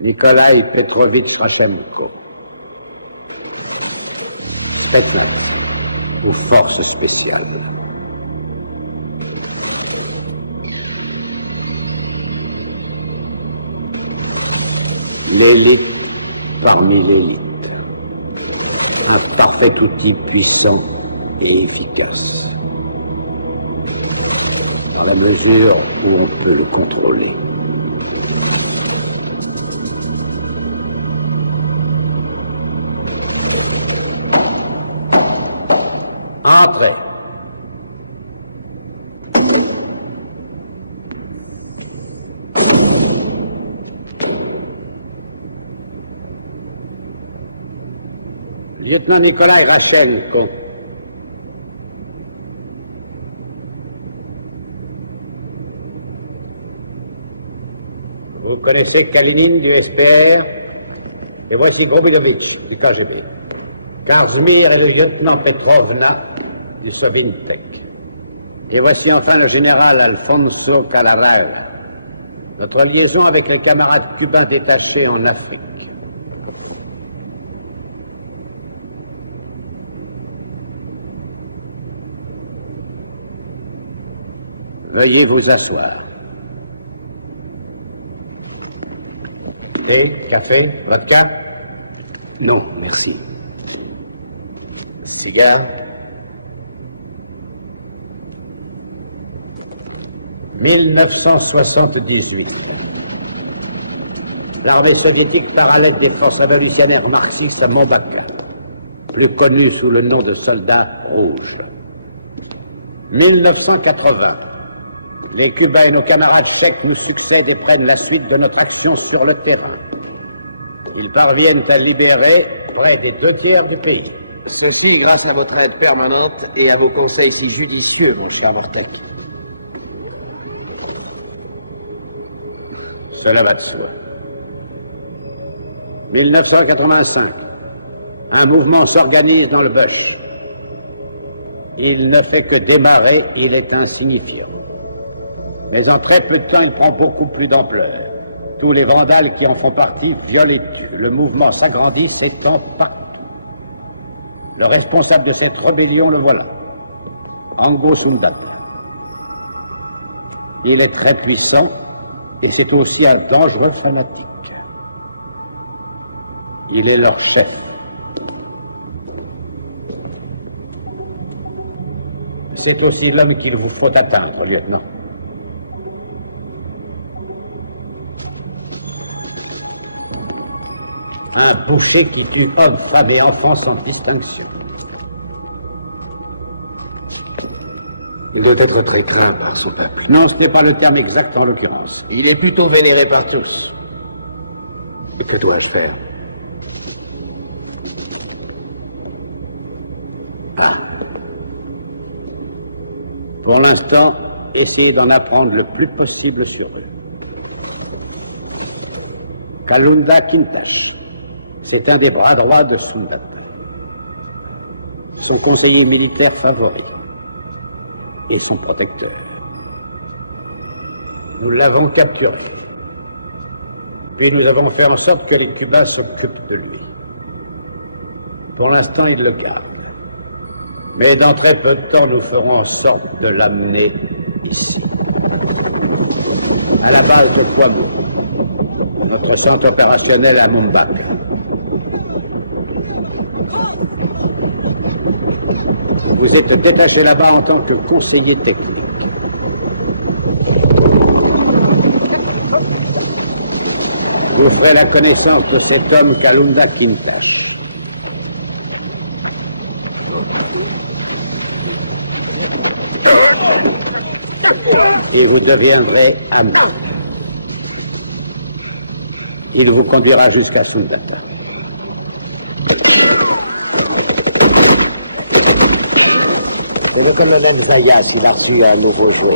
Nikolaï Petrovitch Rashenko, Spetsnaz ou forces spéciales. L'élite parmi l'élite, un parfait outil puissant et efficace, dans la mesure où on peut le contrôler. Entrez. Lieutenant Nikolaï Rashenko. Vous connaissez Kalinine du SPR et voici Grobidovitch du KGB. Kazmir est le lieutenant Petrovna du Sovintek. Et voici enfin le général Alfonso Calaraev, notre liaison avec les camarades cubains détachés en Afrique. Veuillez vous asseoir. Thé, café, vodka? Non, merci. Cigare? 1978. L'armée soviétique part à l'aide des forces révolutionnaires marxistes à Mombaka, plus connues sous le nom de soldats rouges. 1980. Les Cubains et nos camarades tchèques nous succèdent et prennent la suite de notre action sur le terrain. Ils parviennent à libérer près des 2/3 du pays. Ceci grâce à votre aide permanente et à vos conseils si judicieux, mon cher Marquette. Cela va de soi. 1985. Un mouvement s'organise dans le bush. Il ne fait que démarrer, il est insignifiant. Mais en très peu de temps, il prend beaucoup plus d'ampleur. Tous les vandales qui en font partie violent et tuent. Le mouvement s'agrandit, s'étend partout. Le responsable de cette rébellion, le voilà. Ango Sundan. Il est très puissant et c'est aussi un dangereux fanatique. Il est leur chef. C'est aussi l'homme qu'il vous faut atteindre, lieutenant. Un boucher qui tue hommes, femmes et enfants sans distinction. Il doit être très craint par son peuple. Non, ce n'est pas le terme exact en l'occurrence. Il est plutôt vénéré par tous. Et que dois-je faire? Ah. Pour l'instant, essayez d'en apprendre le plus possible sur eux. Kalunda Kintash, c'est un des bras droits de Sundan. Son conseiller militaire favori et son protecteur. Nous l'avons capturé. Puis nous avons fait en sorte que les Cubains s'occupent de lui. Pour l'instant, ils le gardent. Mais dans très peu de temps, nous ferons en sorte de l'amener ici. À la base de Kwame, notre centre opérationnel à Mombaka. Vous êtes détaché là-bas en tant que conseiller technique. Vous ferez la connaissance de cet homme Kalunda Kintash. Et vous deviendrez ami. Il vous conduira jusqu'à Sundata. C'est le commandant Zayas, il a reçu un nouveau jeu.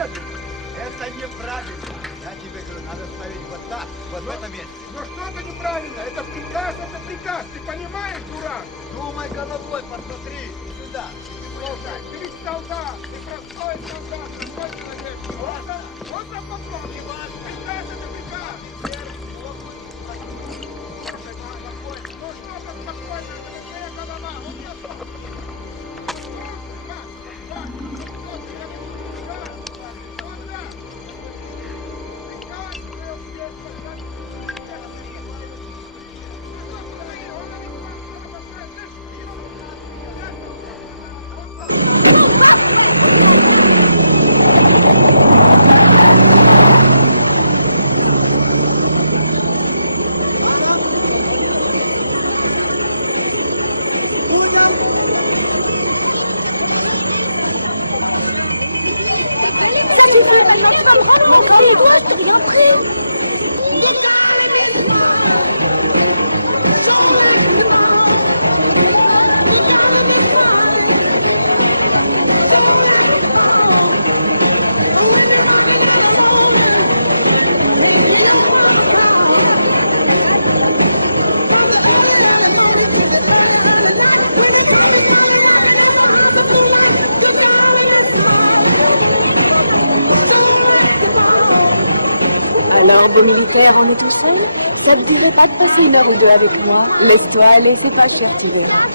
медленно. Это неправильно. Я тебе говорю, надо ставить вот так, вот в этом месте. Но что это неправильно? Это приказ, ты понимаешь, дурак? Думай головой, посмотри сюда. Слушай, ты ведь солдат, ты простой солдат, простой человек. Вот там вопрос. Приказ это приказ. Ну что там спокойно, это твоя голова. Вот я что? Alors, des militaires en Autriche, ça te dirait pas de passer une heure ou deux avec moi? Laisse-toi aller, c'est pas cher, tu verras.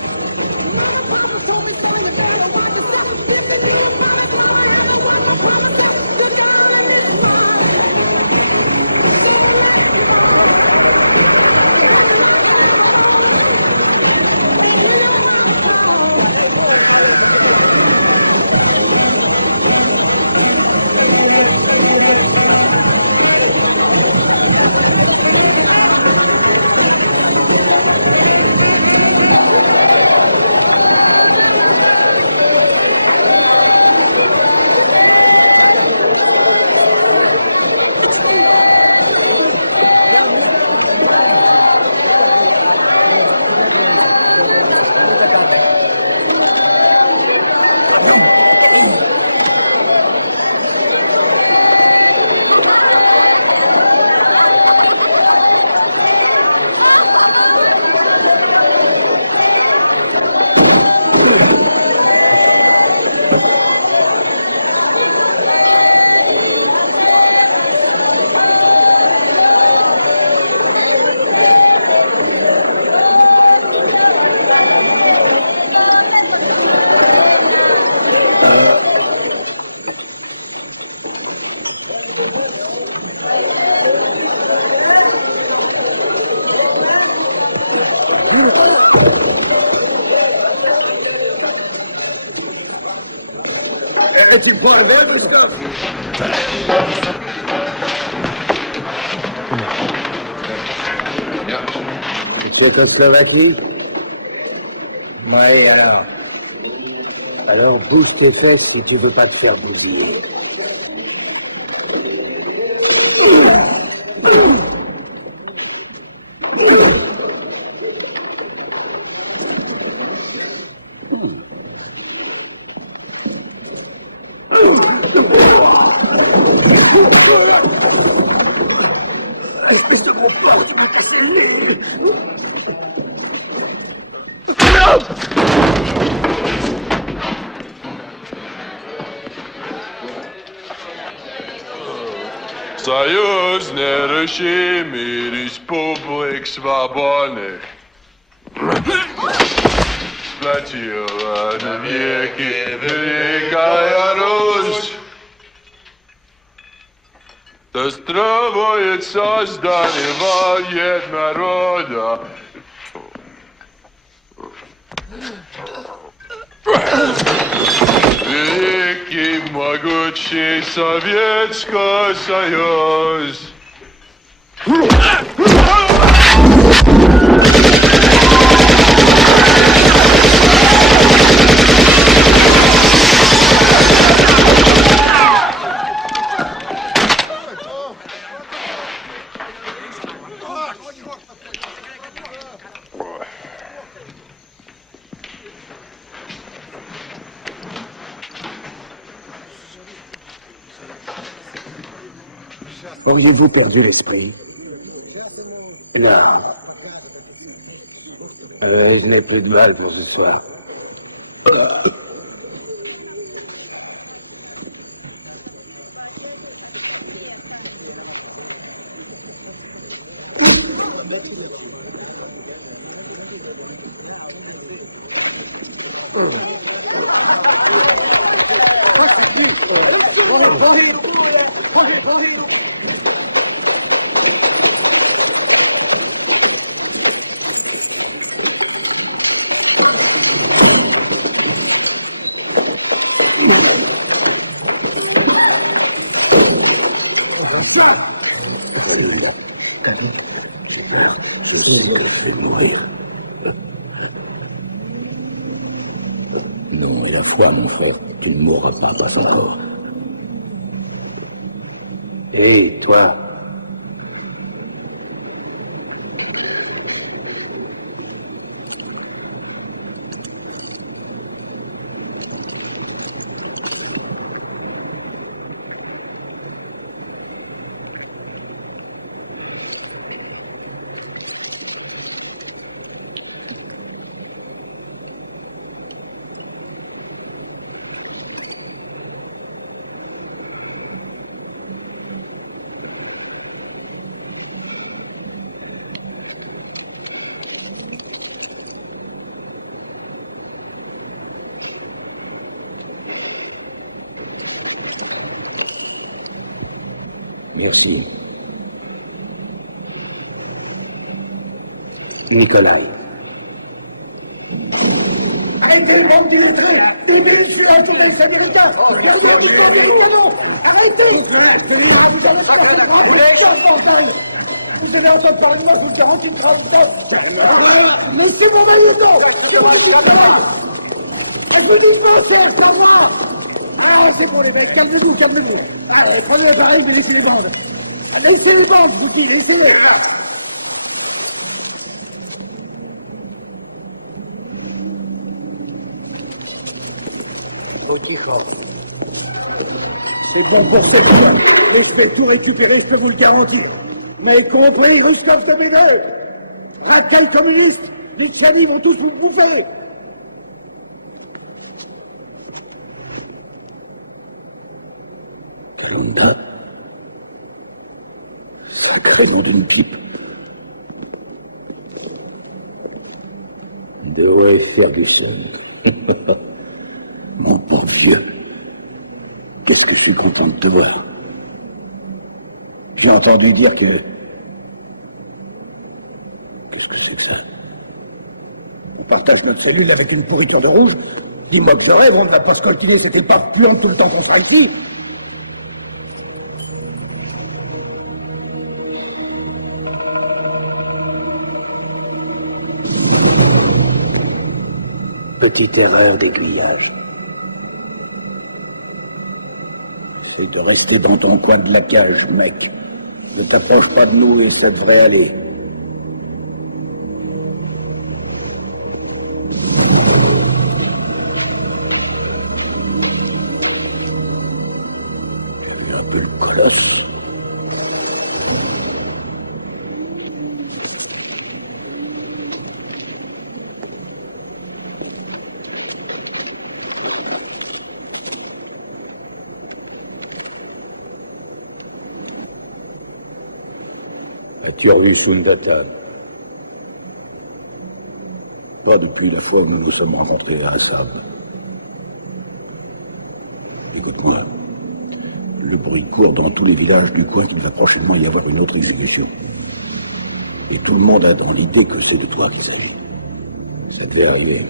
Tu le prends en vol, Christophe? Tchécoslovaquie? Oui, alors. Alors bouge tes fesses si tu veux pas te faire bousiller. Союзнерышими республик свободных сплотила навеки Великая Русь. Достроит создание военнорода. Великий, могучий Советский Союз. Auriez-vous perdu l'esprit? Non. Je n'ai plus de mal pour ce soir. Non, il a froid, mon frère. Tu ne mourras pas encore. Et toi? Merci. Nikolai. Arrêtez le vent du train. Dédélicez la jeunesse américaine. Gardez au niveau américain. Arrêtez. Vous allez pas faire de grande puissance, bordel. Si je vais entendre parler de moi, je vous garantis que ça va pas. Laissez mon maillot. C'est moi qui suis là. Est-ce que vous pensez, c'est moi? Ah, c'est bon les mecs, calmez-vous, calmez-vous. Ah, prenez l'appareil, je vais laisser les bandes. Laissez les bandes, je vous dis, laissez-les. C'est bon pour cette fois. Laissez tout récupérer, je peux vous le garantir. Mais compris, Ruskov de Bédé. Raquel communiste, les Tchadis vont tous vous bouffer. Kalunda. Sacré nom d'une pipe. De ouais, Ferguson. Mon pauvre vieux. Qu'est-ce que je suis content de te voir. J'ai entendu dire que... Qu'est-ce que c'est que ça? On partage notre cellule avec une pourriture de rouge. Dis-moi que je rêve, on ne va pas se coltiner, c'était pas puant tout le temps qu'on sera ici. Petite erreur d'aiguillage. C'est de rester dans ton coin de la cage, mec. Ne t'approche pas de nous et ça devrait aller. Tu es un peu le colosse. As-tu revu Sundata? Pas depuis la fois où nous nous sommes rencontrés à Assad. Écoute-moi, le bruit court dans tous les villages du coin qu'il va prochainement y avoir une autre exécution. Et tout le monde a dans l'idée que c'est de toi qu'il s'agit. Ça devait arriver.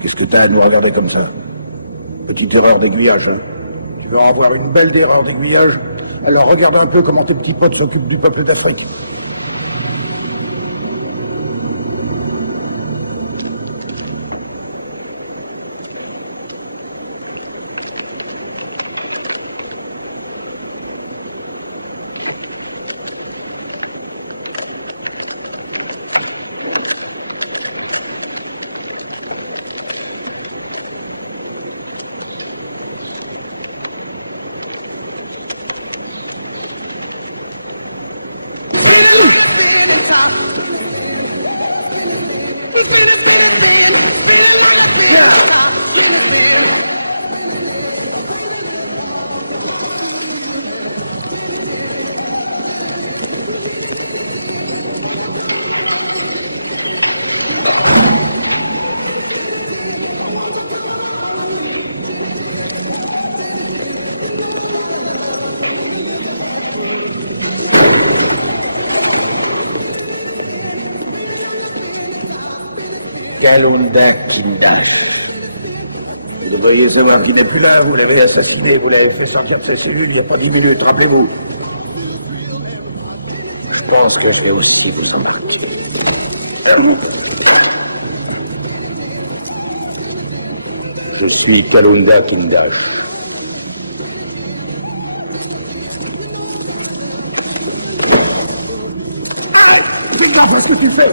Qu'est-ce que t'as à nous regarder comme ça? Petite erreur d'aiguillage, hein? Tu vas avoir une belle erreur d'aiguillage. Alors regarde un peu comment tes petits potes s'occupent du peuple d'Afrique. Kalunda Kindash. Vous devriez savoir qu'il n'est plus là, vous l'avez assassiné, vous l'avez fait sortir de sa cellule il n'y a pas 10 minutes, rappelez-vous. Je pense que je vais aussi des remarques. Je suis Kalunda Kindash. C'est grave ce que tu fais.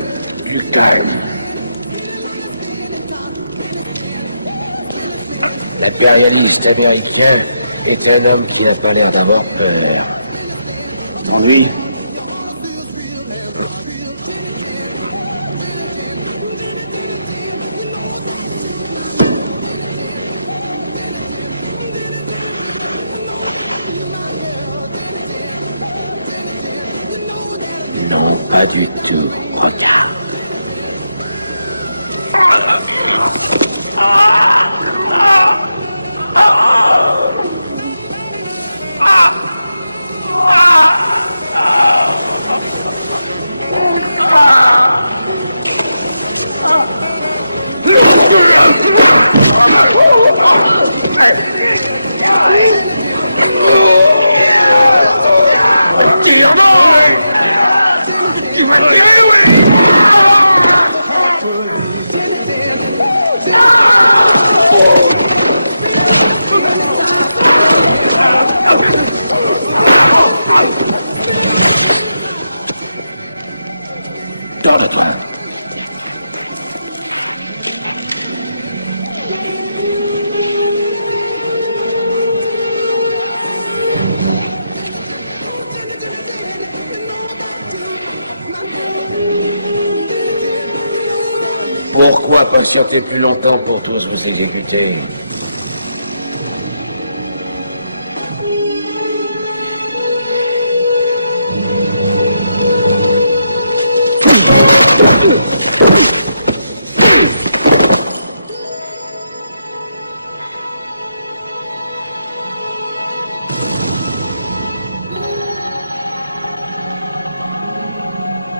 Du calme. L'impérialiste américain est un homme qui n'a pas l'air d'avoir peur. Oui. Non, pas du tout. Regarde. Pourquoi patienter plus longtemps pour tous vous exécuter?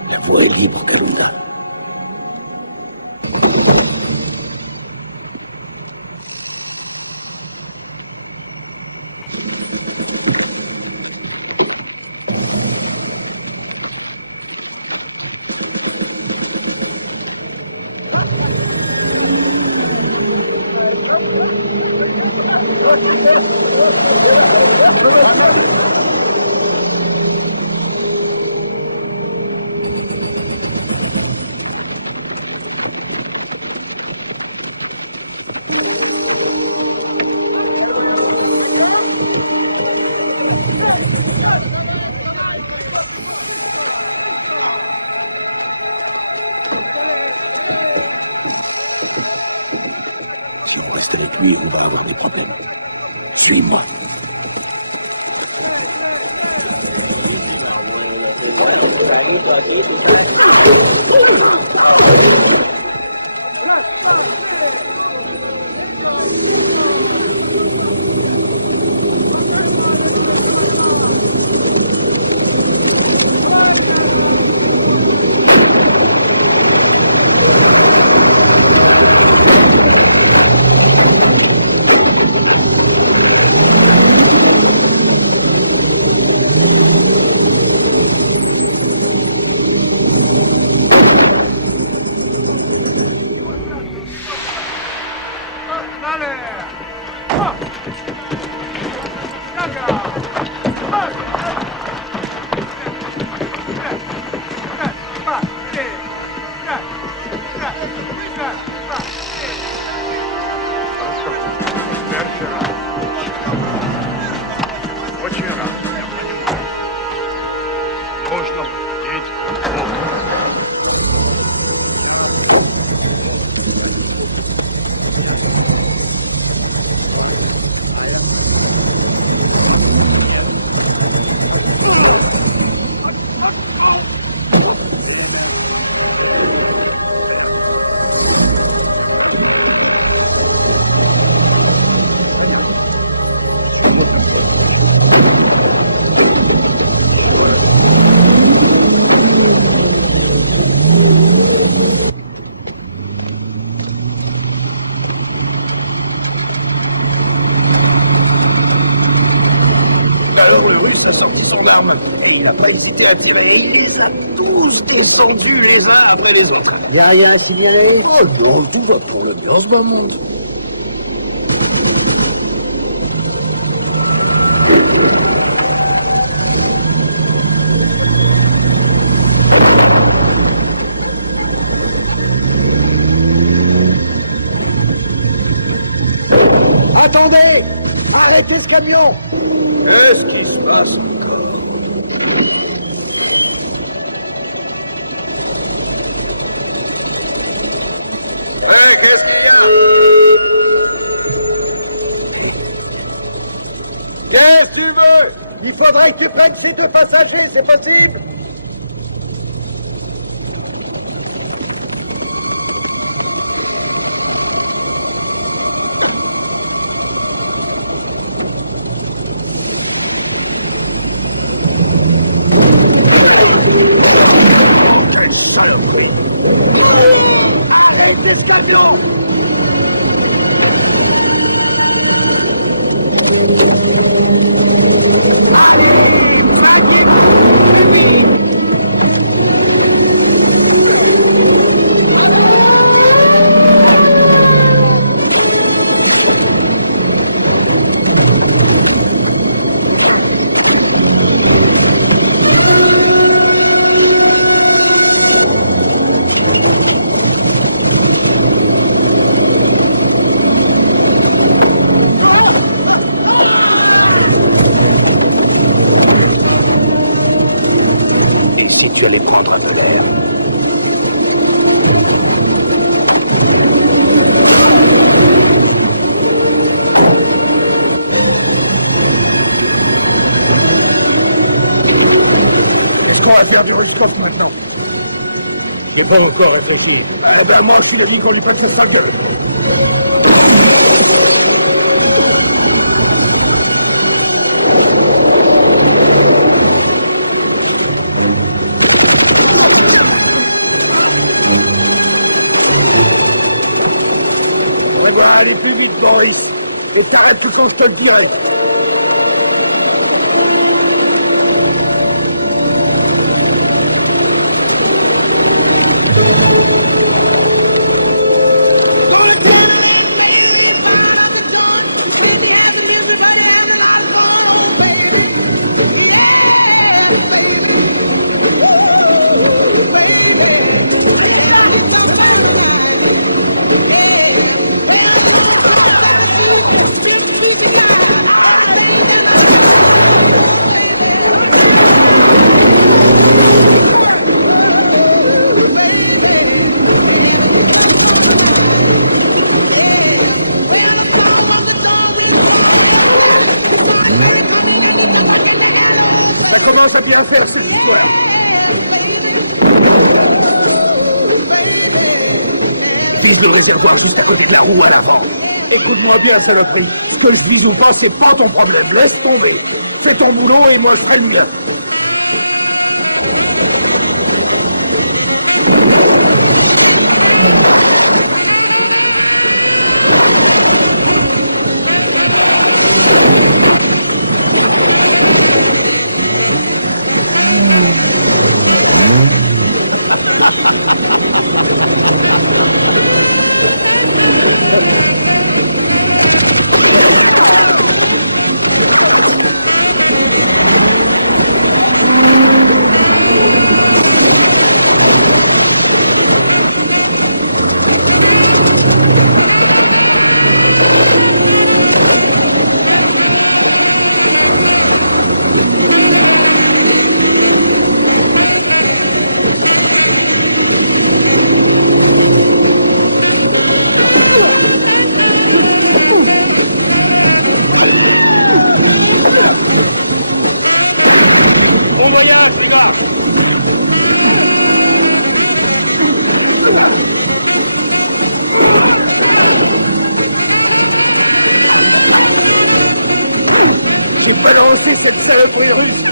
La voie est libre, Kalunda. Si on reste avec lui, on va avoir des problèmes. Suis-moi. Russe a sorti son arme et il n'a pas hésité à tirer. Et il les a tous descendus les uns après les autres. Il n'y a rien à signaler? Oh non, tout va tourner bien en ce moment. Attendez! Arrêtez ce camion! Qu'est-ce qui se passe? Qu'est-ce qu'il y a? Qu'est-ce que tu veux? Il faudrait que tu prennes ces deux passagers, c'est possible? Arrêtez ce camion! Et si tu allais prendre un peu d'air? Qu'est-ce qu'on va faire du Russe maintenant? J'ai pas encore réfléchi. Eh ben moi, je lui ai dit qu'on lui fasse sa gueule. On va aller plus vite, Boris. Et t'arrêtes tout quand je te le dirai. Ça commence à bien faire cette histoire. Vise le réservoir juste à côté de la roue à l'avant. Écoute-moi bien, saloperie. Ce que je dis ou pas, c'est pas ton problème. Laisse tomber. Fais ton boulot et moi je ferai le mien. Bon voyage, là. J'ai balancé cette saloperie russe.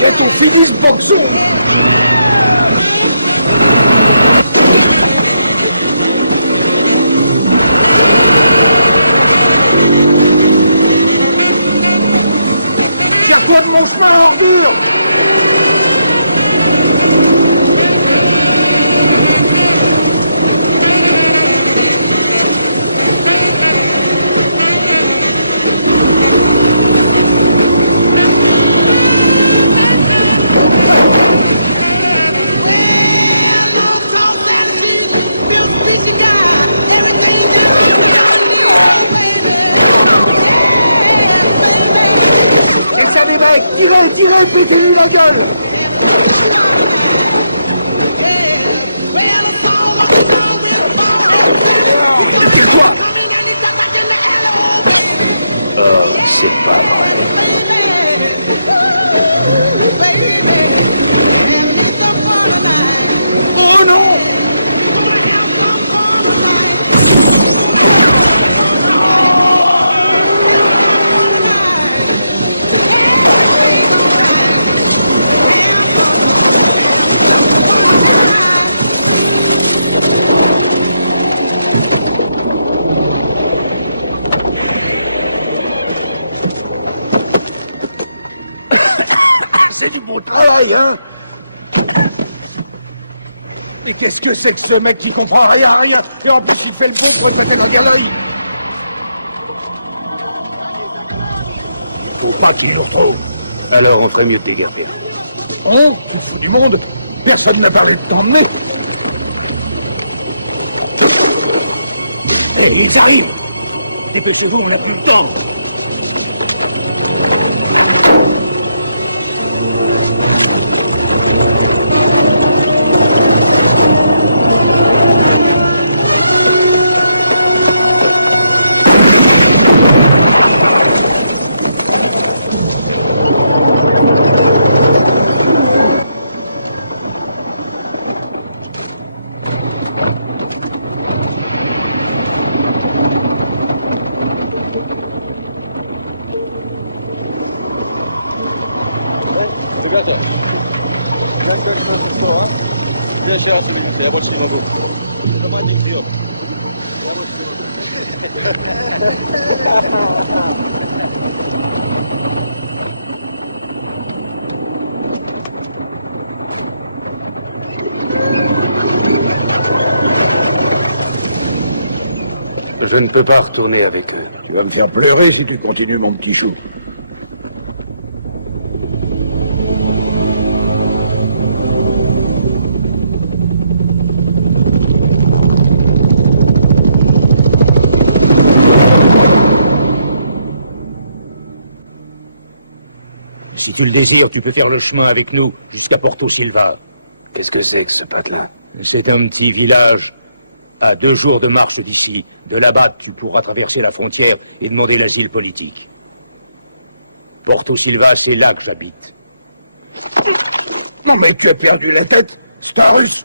C'est aussi vite, boxon. Y'a quoi de mon chemin à ordure? Tirez, pétez-lui la gueule! C'est pas vrai. Oh non! C'est du beau travail, hein? Mais qu'est-ce que c'est que ce mec qui comprend rien à rien? Et en plus, il fait le beau pour ça fait la galerie. Faut pas qu'il le faut. Alors on ferait mieux de dégager. Oh, tu te fous du monde? Personne n'a parlé de t'emmener. Hé, ils arrivent. Dépêchez-vous, on n'a plus le temps. Je ne peux pas retourner avec eux. Tu vas me faire pleurer si tu continues, mon petit chou. Si tu le désires, tu peux faire le chemin avec nous jusqu'à Porto Silva. Qu'est-ce que c'est que ce patelin? C'est un petit village à 2 jours de marche d'ici. De là-bas, tu pourras traverser la frontière et demander l'asile politique. Porto Silva, c'est là que j'habite. Non mais tu as perdu la tête, c'est un russe.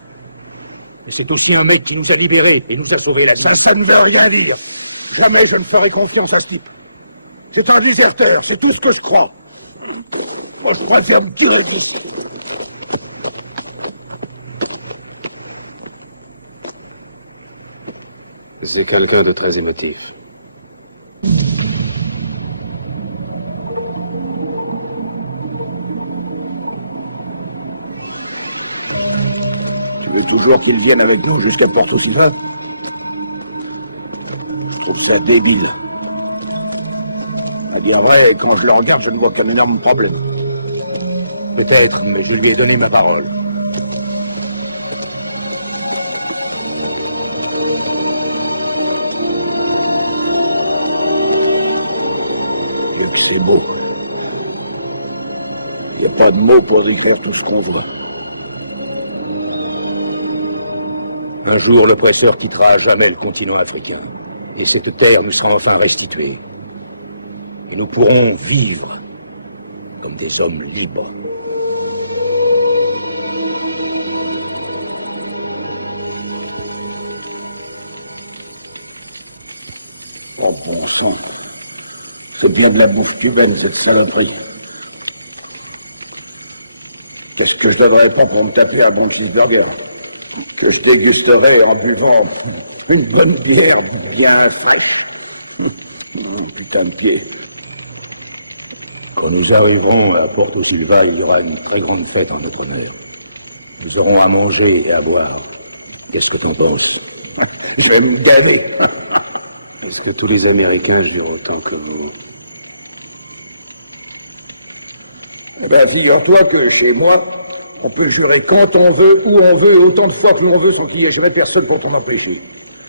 Mais c'est aussi un mec qui nous a libérés et nous a sauvé la vie. Ça ne veut rien dire. Jamais je ne ferai confiance à ce type. C'est un déserteur, c'est tout ce que je crois. Moi, je préfère me tirer d'ici. C'est quelqu'un de très émotif. Tu veux toujours qu'il vienne avec nous jusqu'à Porto Silva? Je trouve ça débile. À dire vrai, quand je le regarde, je ne vois qu'un énorme problème. Peut-être, mais je lui ai donné ma parole. Et que c'est beau. Il n'y a pas de mots pour décrire tout ce qu'on voit. Un jour, l'oppresseur quittera à jamais le continent africain. Et cette terre nous sera enfin restituée. Et nous pourrons vivre comme des hommes libres. Oh bon sang, C'est bien de la bouffe cubaine, cette saloperie. Qu'est-ce que je donnerais pas pour me taper un bon cheeseburger que je dégusterais en buvant une bonne bière bien fraîche. Putain de pied. Quand nous arriverons à Porto Silva, il y aura une très grande fête en notre honneur. Nous aurons à manger et à boire. Qu'est-ce que t'en penses? Je vais me gaver. Est-ce que tous les Américains jurent autant que vous? Ben, figure-toi que chez moi, on peut jurer quand on veut, où on veut, et autant de fois que l'on veut, sans qu'il y ait jamais personne pour t'en empêcher.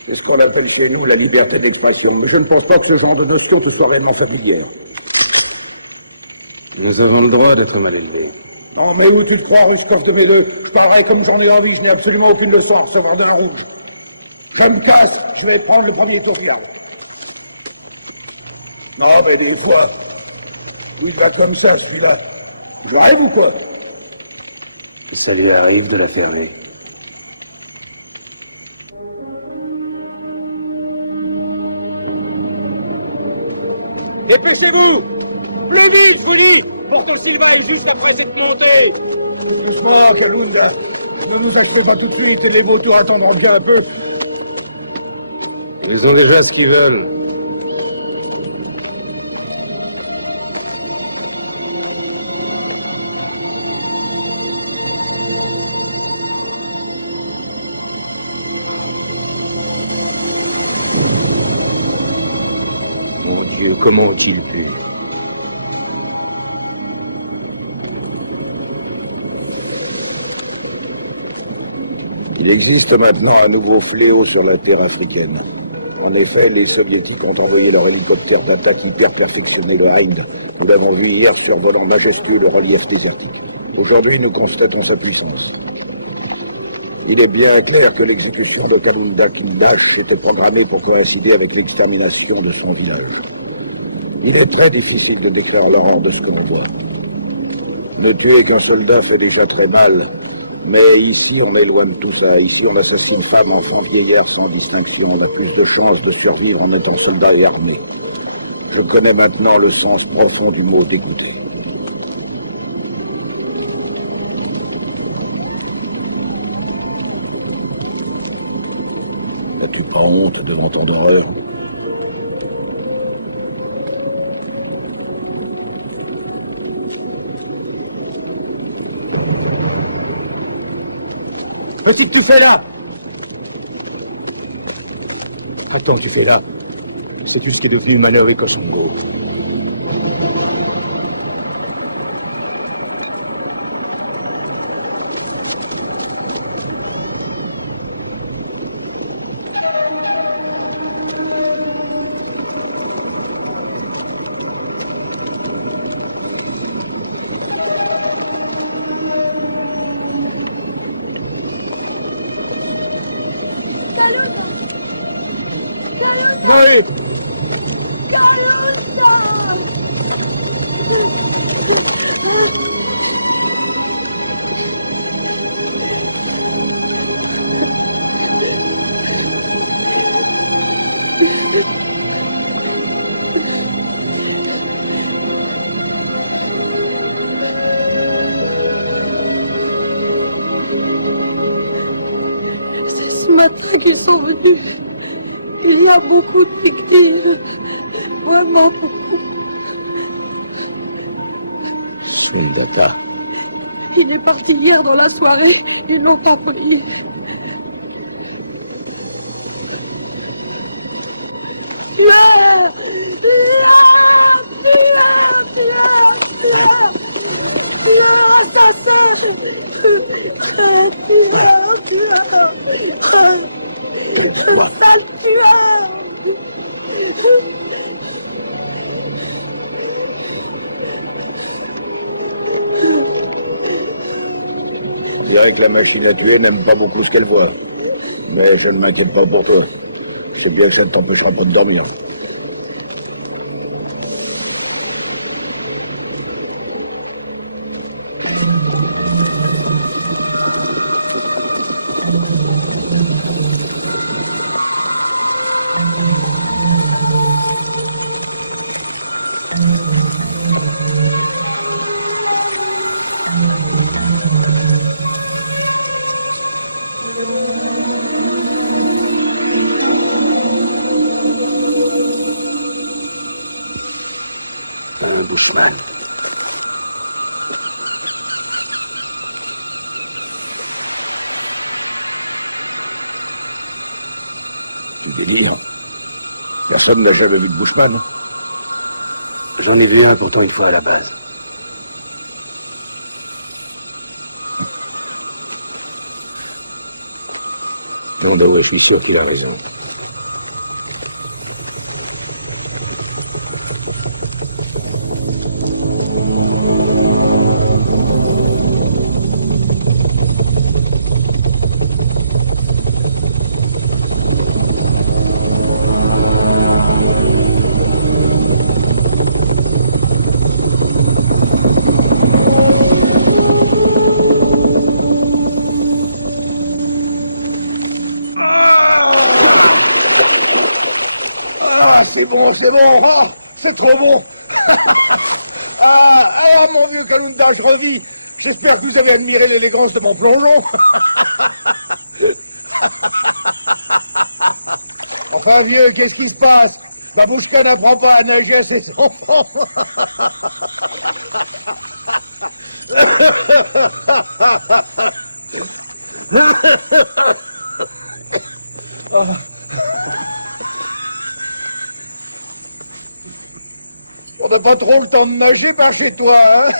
C'est ce qu'on appelle chez nous la liberté d'expression. Mais je ne pense pas que ce genre de notion te soit réellement familière. Nous avons le droit d'être mal élevés. Non, mais où tu te crois, espèce de mêleux? Je parlerai comme j'en ai envie, je n'ai absolument aucune leçon à recevoir d'un rouge. Je me casse, je vais prendre le premier tour du garde. Non, mais des fois, il va comme ça, celui-là. Je rêve ou quoi? Ça lui arrive de la fermer. Dépêchez-vous! Plus vite, je vous dis! Porto Silva est juste après cette montée! Doucement, Kalunda. Ne nous achetez pas tout de suite et les vautours attendront bien un peu. Ils ont déjà ce qu'ils veulent. Mon Dieu, comment ont-ils pu? Il existe maintenant un nouveau fléau sur la terre africaine. En effet, les Soviétiques ont envoyé leur hélicoptère d'attaque hyper perfectionné, le Hind. Nous l'avons vu hier survolant majestueux le relief désertique. Aujourd'hui, nous constatons sa puissance. Il est bien clair que l'exécution de Kalunda Kindash était programmée pour coïncider avec l'extermination de son village. Il est très difficile de décrire l'horreur de ce que l'on voit. Ne tuer qu'un soldat fait déjà très mal, mais ici on est loin de tout ça. Ici on assassine femmes, enfants, vieillards sans distinction. On a plus de chances de survivre en étant soldat et armé. Je connais maintenant le sens profond du mot dégoûté. N'as-tu pas honte devant tant d'horreur? Qu'est-ce que tu fais là? Attends, tu fais là. C'est tout ce qui est devenu Manœuvre et Kosovo. Oui! Ce matin qu'ils sont venus, il y a beaucoup de victimes. Vraiment beaucoup. Swindaka. Il est parti hier dans la soirée et non pas pris. On dirait que la machine à tuer n'aime pas beaucoup ce qu'elle voit. Mais je ne m'inquiète pas pour toi. Je sais bien que ça ne t'empêchera pas de dormir. dire. Personne n'a jamais vu de Bushman. J'en ai vu un pourtant une fois à la base. Non, ben ouais, je suis sûr qu'il a raison. C'est bon, oh, c'est trop bon. Mon vieux Kalunda, je revis. J'espère que vous avez admiré l'élégance de mon plongeon. Enfin, vieux, qu'est-ce qui se passe? Babouska n'apprend pas à nager à ses enfants. On n'a pas trop le temps de nager par chez toi, hein?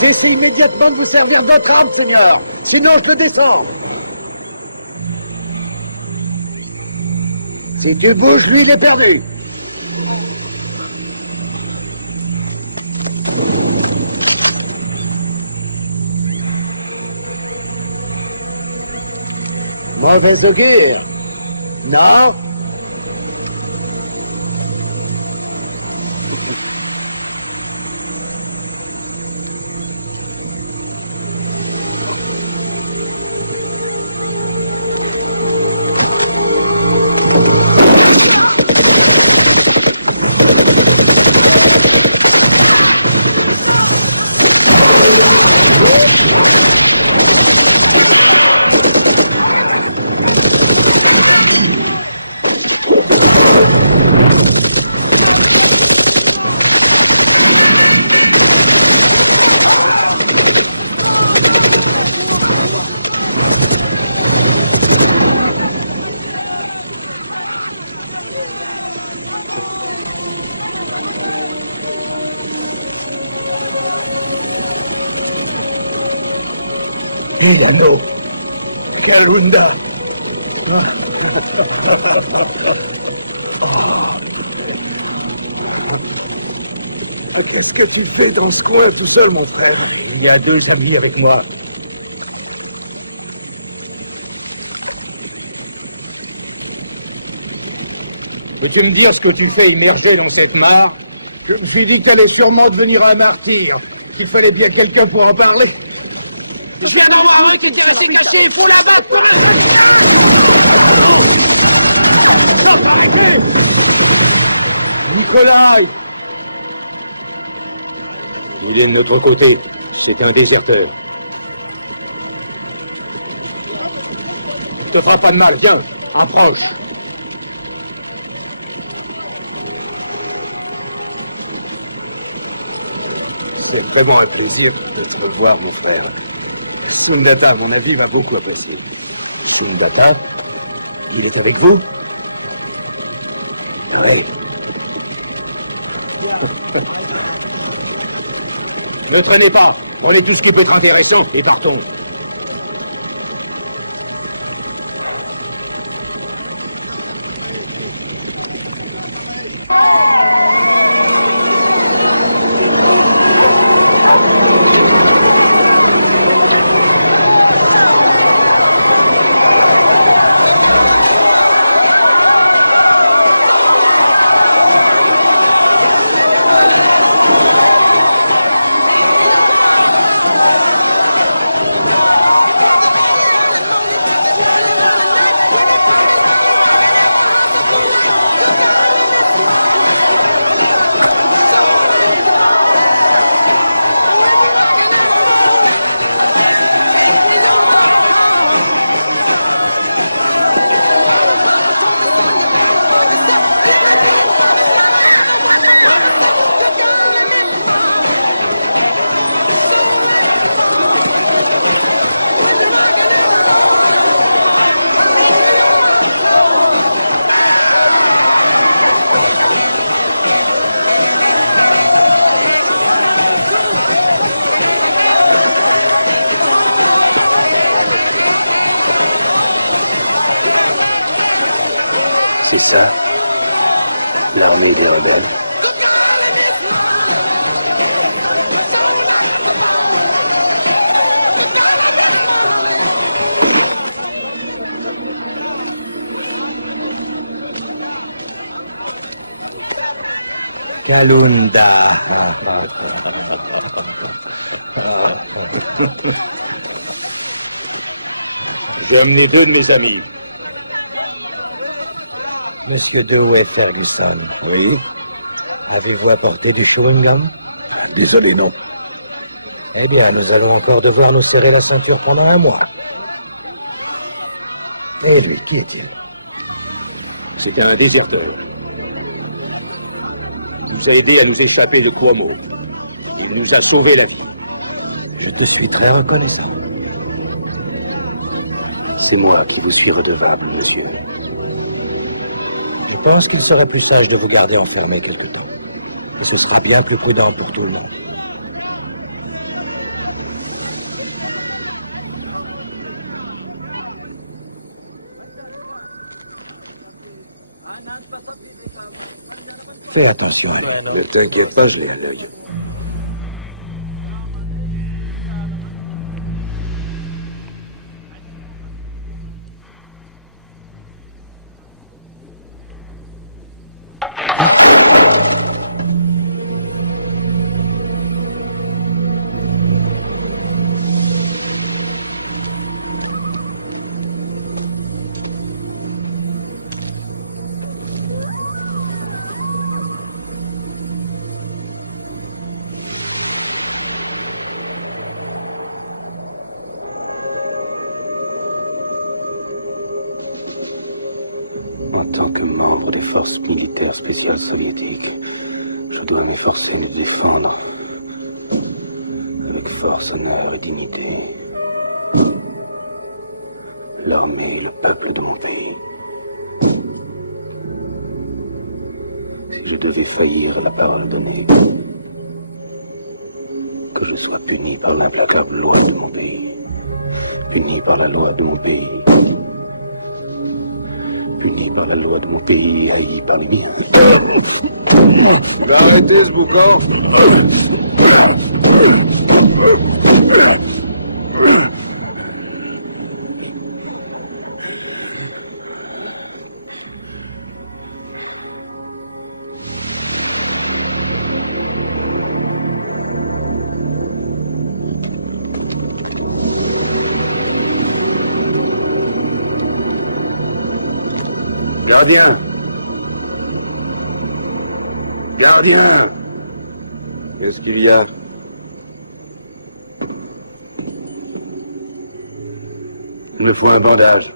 Laissez immédiatement de vous servir de votre arme, Seigneur. Sinon, je le descends. Si tu bouges, lui, il est perdu. Mauvaise augure. Non. Milano, Kalunda. Qu'est-ce que tu fais dans ce coin tout seul, mon frère? Il y a 2 amis avec moi. Peux-tu me dire ce que tu fais immergé dans cette mare? Je me suis dit que tu allais sûrement devenir un martyr. Il fallait bien quelqu'un pour en parler. Il vient d'en voir un qui était resté caché, il faut la battre pour Nicolas! Il est de notre côté. C'est un déserteur. Ne te fera pas de mal, viens, approche. C'est vraiment un plaisir de te revoir, mon frère. Sundata, à mon avis, va beaucoup apprécier. Sundata? Il est avec vous? Oui. Ne traînez pas. Prenez tout ce qui peut être intéressant et partons. C'est ça, l'armée des rebelles. Kalunda. J'ai amené deux de mes amis. Monsieur Dewey Ferguson. Oui. Avez-vous apporté du chewing-gum? Désolé, non. Eh bien, nous allons encore devoir nous serrer la ceinture pendant un mois. Et lui, qui est-il? C'était un déserteur. Il nous a aidés à nous échapper de Cuomo. Il nous a sauvé la vie. Je te suis très reconnaissant. C'est moi qui vous suis redevable, monsieur. Je pense qu'il serait plus sage de vous garder enfermé quelque temps. Et ce sera bien plus prudent pour tout le monde. Fais attention à lui. Ne t'inquiète pas, je l'ai un œil. En tant que membre des forces militaires spéciales soviétiques, je dois m'efforcer de défendre avec force, honneur et dignité l'armée et le peuple de mon pays. Si je devais faillir à la parole donnée, que je sois puni par l'implacable loi de mon pays, puni par la loi de mon pays, puni par la loi de mon pays, haï par les biens. Tu vas arrêter ce boucan? Gardien! Gardien! Qu'est-ce qu'il y a? Il me faut un bandage.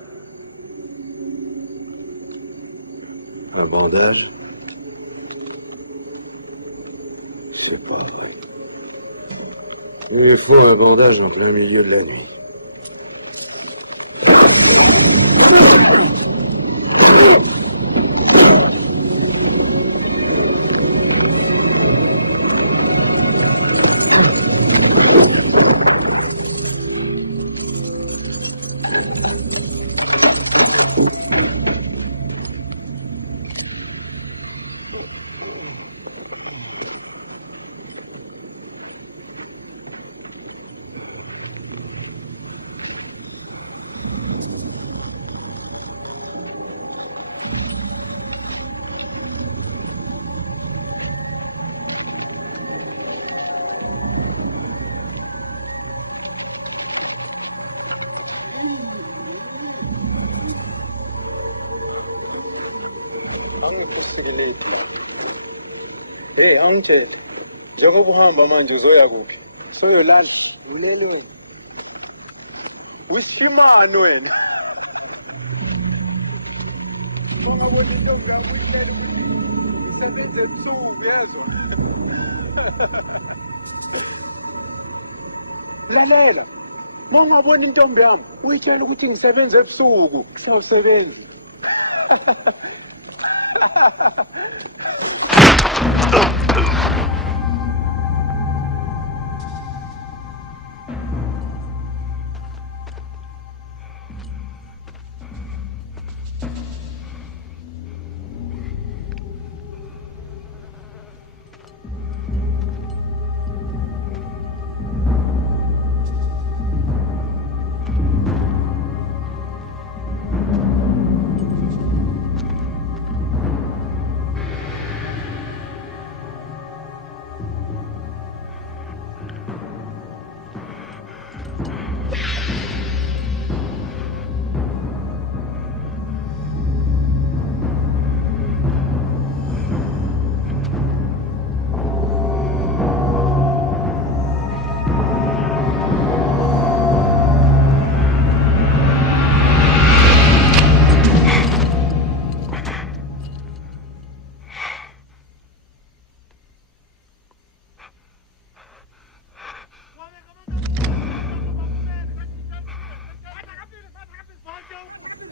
Un bandage? C'est pas vrai. Il faut un bandage en plein milieu de la nuit. Angikusikiletla. Hey, angitshela. Njengoba uhamba manje uzoya kuphi? Soyolala lelo. Ushimani wena. Ungabona into ngakuyela. Sebenze ebusuku yezwa. Lalela. Mawungabona intombi yami, uyitshela ukuthi ngisebenza ebusuku, kusawusebenzi.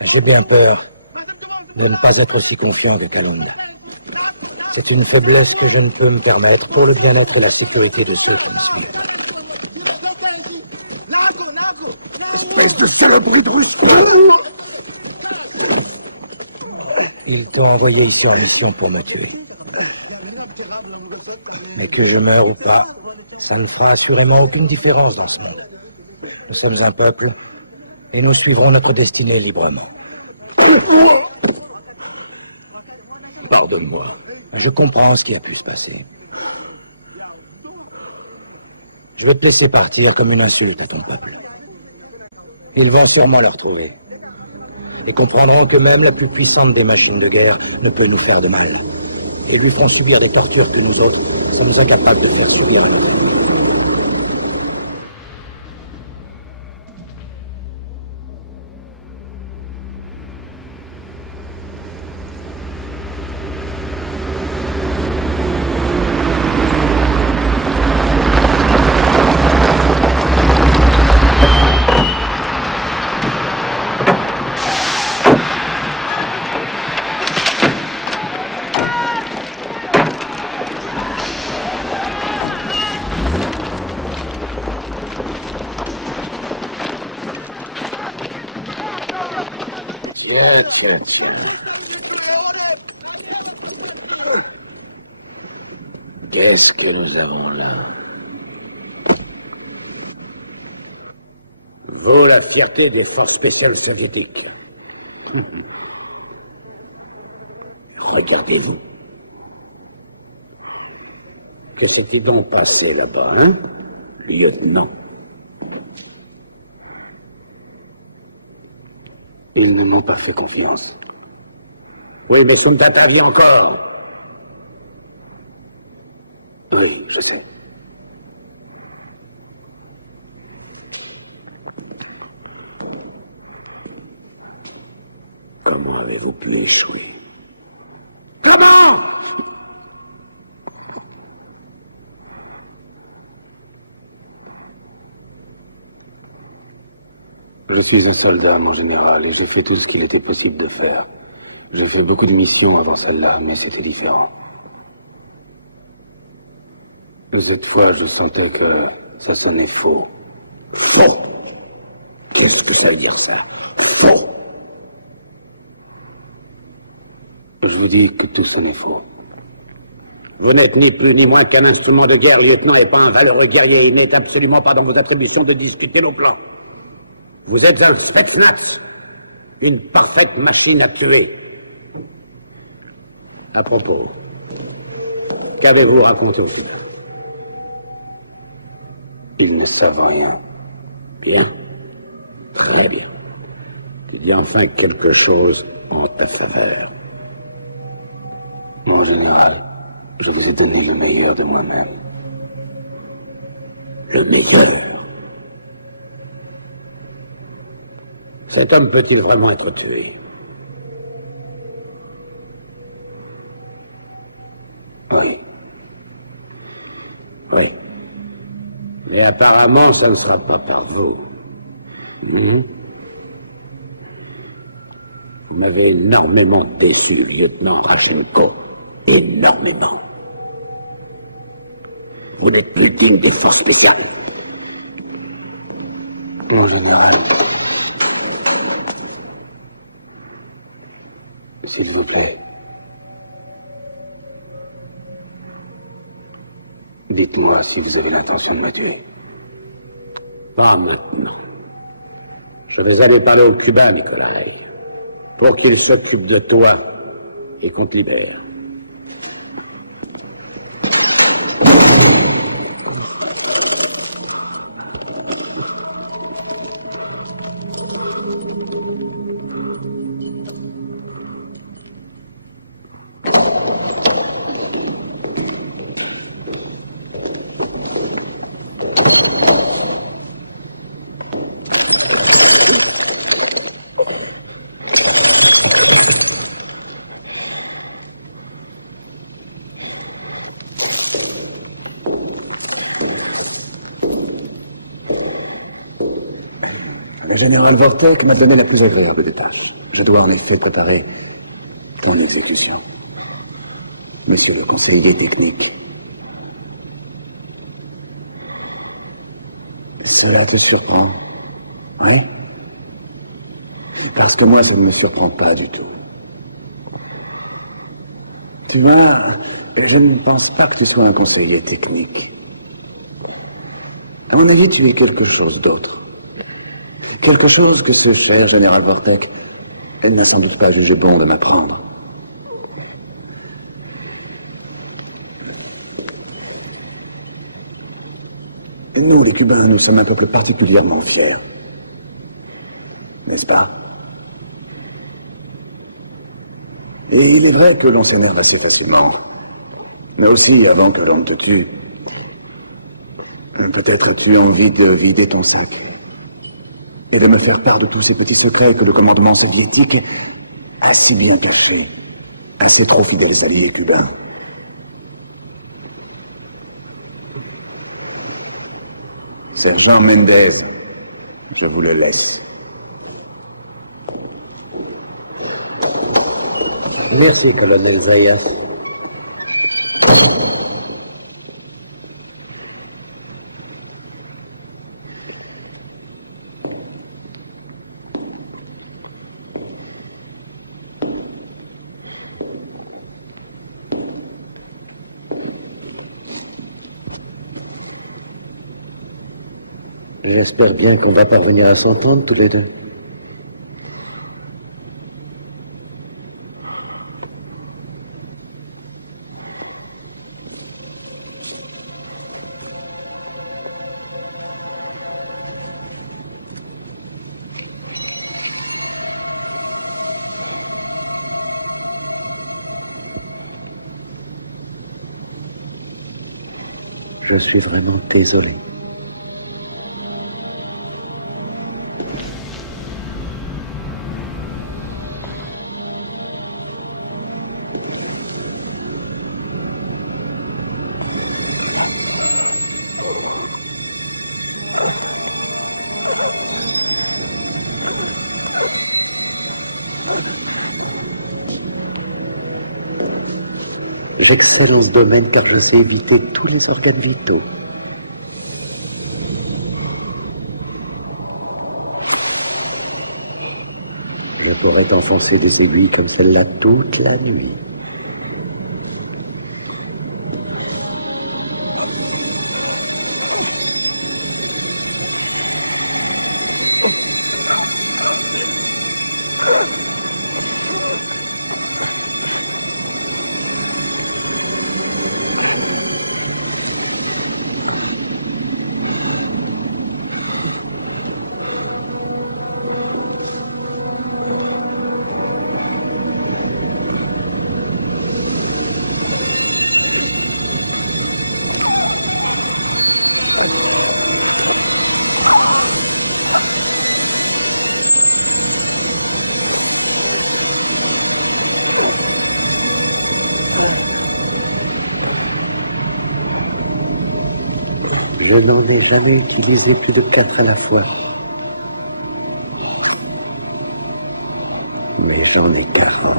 J'ai bien peur de ne pas être aussi confiant que Kalenda. C'est une faiblesse que je ne peux me permettre pour le bien-être et la sécurité de ceux qui me suivent. Espèce de saloperie de russe. Ils t'ont envoyé ici en mission pour me tuer. Mais que je meure ou pas, ça ne fera assurément aucune différence dans ce monde. Nous sommes un peuple et nous suivrons notre destinée librement. Pardonne-moi. Je comprends ce qui a pu se passer. Je vais te laisser partir comme une insulte à ton peuple. Ils vont sûrement le retrouver. Et comprendront que même la plus puissante des machines de guerre ne peut nous faire de mal. Et lui feront subir des tortures que nous autres sommes incapables de faire subir à l'autre. Tiens. Qu'est-ce que nous avons là? Vous, la fierté des forces spéciales soviétiques. Regardez-vous. Que s'est-il donc passé là-bas, hein? Lieutenant. Ils ne m'ont pas fait confiance. Oui, mais Sundata vit encore. Oui, je sais. Comment avez-vous pu échouer? Comment? Je suis un soldat, mon général, et j'ai fait tout ce qu'il était possible de faire. J'ai fait beaucoup de missions avant celle-là, mais c'était différent. Cette fois, je sentais que ça sonnait faux. Faux? Qu'est-ce que ça veut dire, ça? Faux? Je dis que tout sonnait faux. Vous n'êtes ni plus ni moins qu'un instrument de guerre, lieutenant, et pas un valeureux guerrier. Il n'est absolument pas dans vos attributions de discuter nos plans. Vous êtes un Spetsnaz, une parfaite machine à tuer. À propos, qu'avez-vous raconté au Sud? Ils ne savent rien. Bien, très bien. Il y a enfin quelque chose en ta faveur. Mon général, je vous ai donné le meilleur de moi-même. Le meilleur? Cet homme peut-il vraiment être tué? Oui. Oui. Mais apparemment, ça ne sera pas par vous. Vous m'avez énormément déçu, lieutenant Ravchenko. Énormément. Vous n'êtes plus digne des forces spéciales. Mon général, s'il vous plaît, dites-moi si vous avez l'intention de me tuer. Pas maintenant. Je vais aller parler au Cubain, Nikolai, pour qu'il s'occupe de toi et qu'on te libère. général Vortek m'a donné la plus agréable des tâches. Je dois en effet préparer ton exécution. Monsieur le conseiller technique, cela te surprend, oui? Parce que moi, ça ne me surprend pas du tout. Tu vois, je ne pense pas que tu sois un conseiller technique. À mon avis, tu es quelque chose d'autre. Quelque chose que ce cher général Vortek n'a sans doute pas jugé bon de m'apprendre. Nous, les Cubains, nous sommes un peuple particulièrement fier. N'est-ce pas? Et il est vrai que l'on s'énerve assez facilement. Mais aussi, avant que l'on ne te tue, peut-être as-tu envie de vider ton sac et de me faire part de tous ces petits secrets que le commandement soviétique a si bien cachés à ses trop fidèles alliés cubains. Sergent Mendez, je vous le laisse. Merci, colonel Zayas. J'espère bien qu'on va parvenir à s'entendre tous les deux. Je suis vraiment désolé. J'excelle en ce domaine car je sais éviter tous les organes vitaux. Je pourrais t'enfoncer des aiguilles comme celle-là toute la nuit. Je n'en ai jamais utilisé plus de 4 à la fois. Mais j'en ai 40.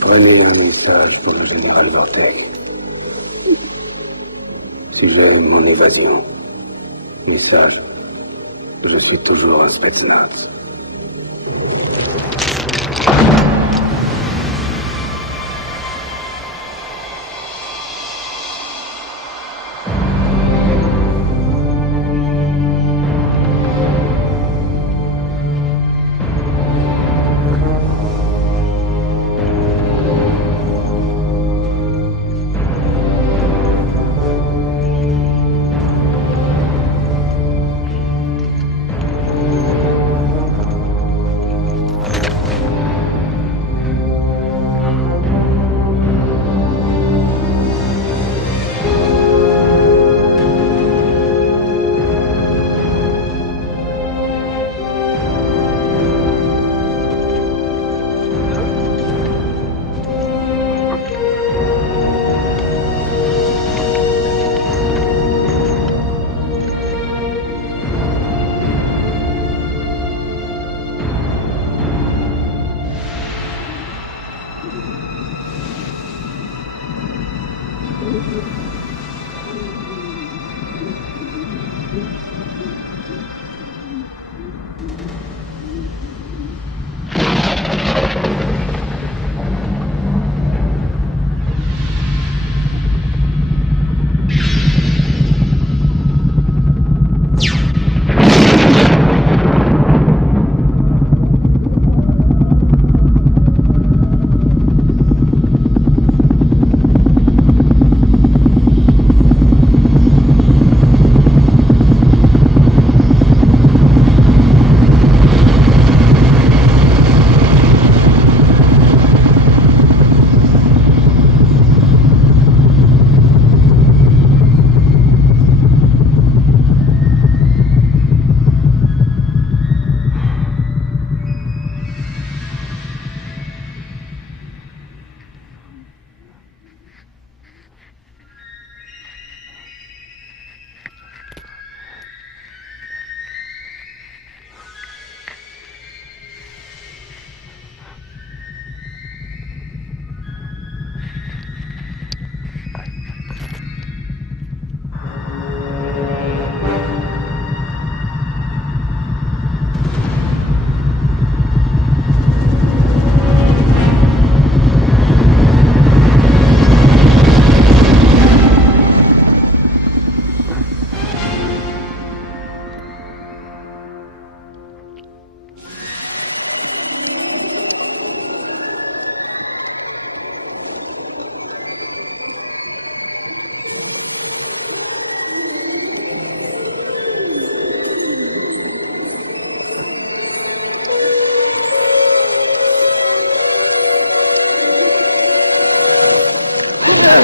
Prenez un message pour le général Vortek. S'il aime mon évasion, message, je suis toujours un Spetsnaz.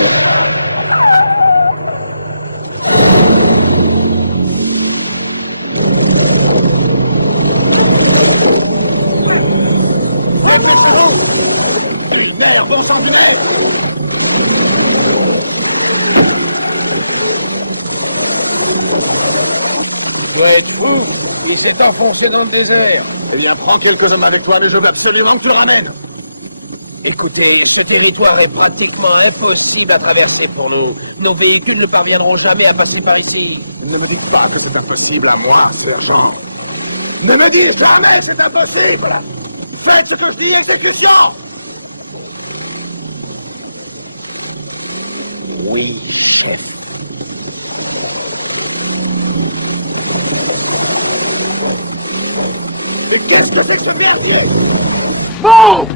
Tu dois être fou. Il s'est enfoncé dans le désert. Eh bien, prends quelques hommes avec toi, mais je veux absolument que tu le ramènes. Écoutez, ce territoire est pratiquement impossible à traverser pour nous. Nos véhicules ne parviendront jamais à passer par ici. Ne me dites pas que c'est impossible à moi, sergent. Ne me dites jamais que c'est impossible. Faites ce que je dis, exécution. Oui, chef. Et qu'est-ce que fait ce merdier? Bon!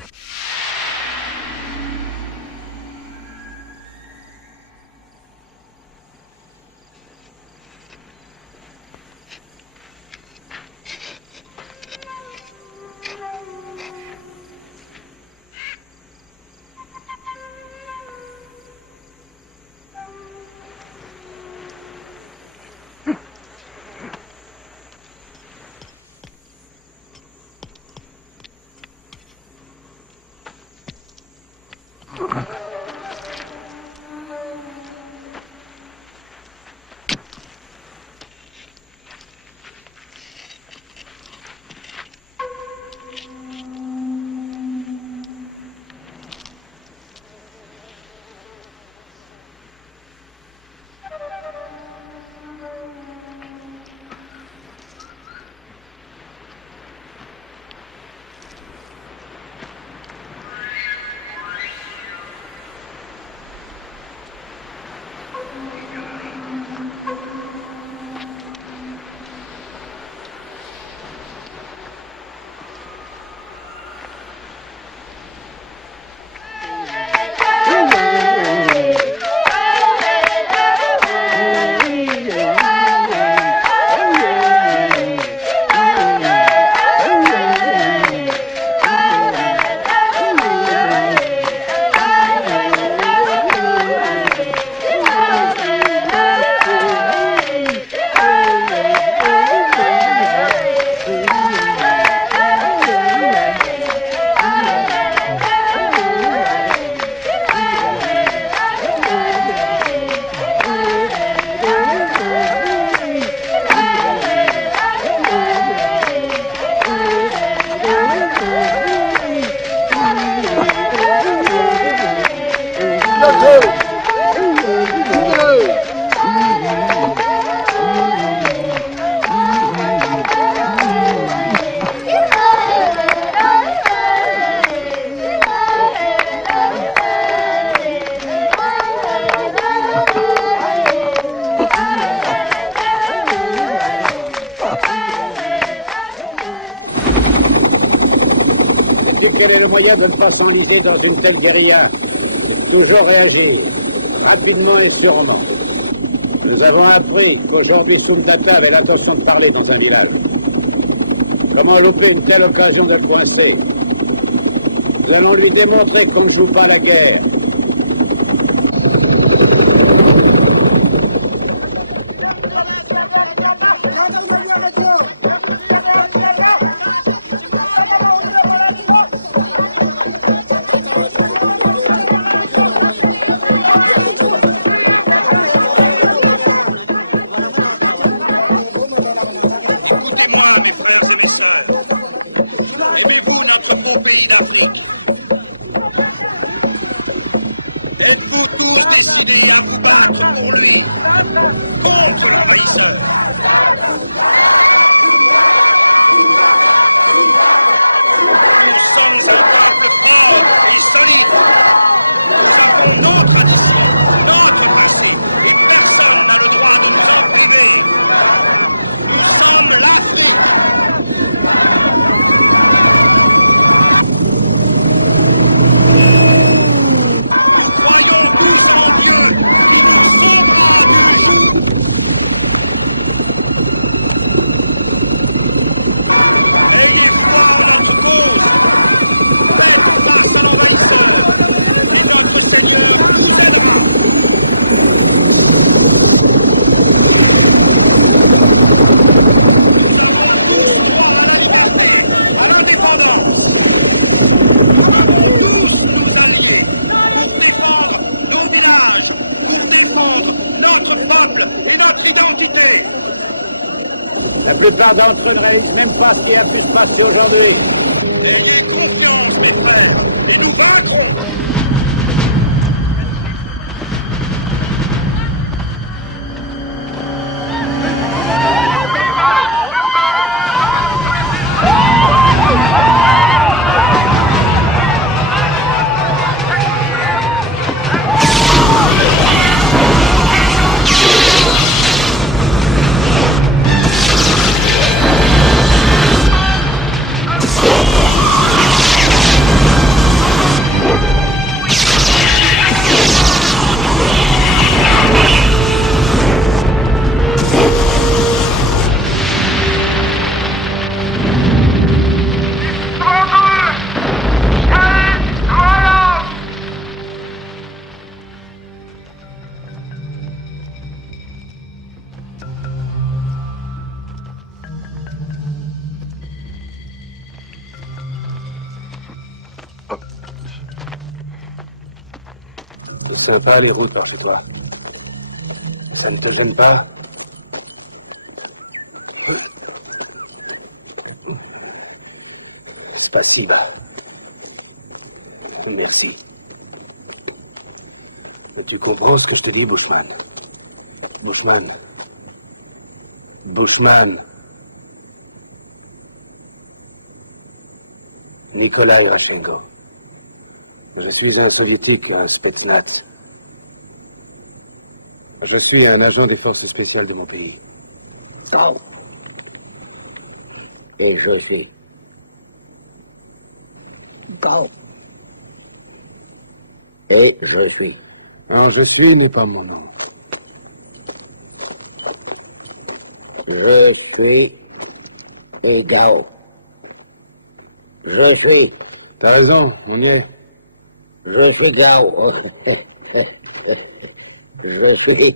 Quel est le moyen de ne pas s'enliser dans une telle guérilla? Toujours réagir, rapidement et sûrement. Nous avons appris qu'aujourd'hui Sumdata avait l'intention de parler dans un village. Comment louper une telle occasion d'être coincé? Nous allons lui démontrer qu'on ne joue pas la guerre. Êtes-vous tous décidés à vous battre pour lui, contre le trahisseur? Nous sommes le roi de France et solide. Nous avons notre tradition, notre principe, et personne n'a le droit de nous en priver. Nous sommes l'Afrique. les d'entre eux ne réalisent même pas ce qui a pu se passer aujourd'hui. Ayez confiance, mes frères, et nous vaincrons. C'est sympa les routes par chez toi. Ça ne te gêne pas? Spasiba. Merci. Mais tu comprends ce que je te dis, Bushman? Bushman. Bushman. Nikolai Rashenko. Je suis un soviétique, un Spetsnaz. Je suis un agent des forces spéciales de mon pays. Non. Et je suis. Non. Et je suis. Non, je suis n'est pas mon nom. Je suis Egao. Je suis. T'as raison, on y est. Je suis Gao. Je suis.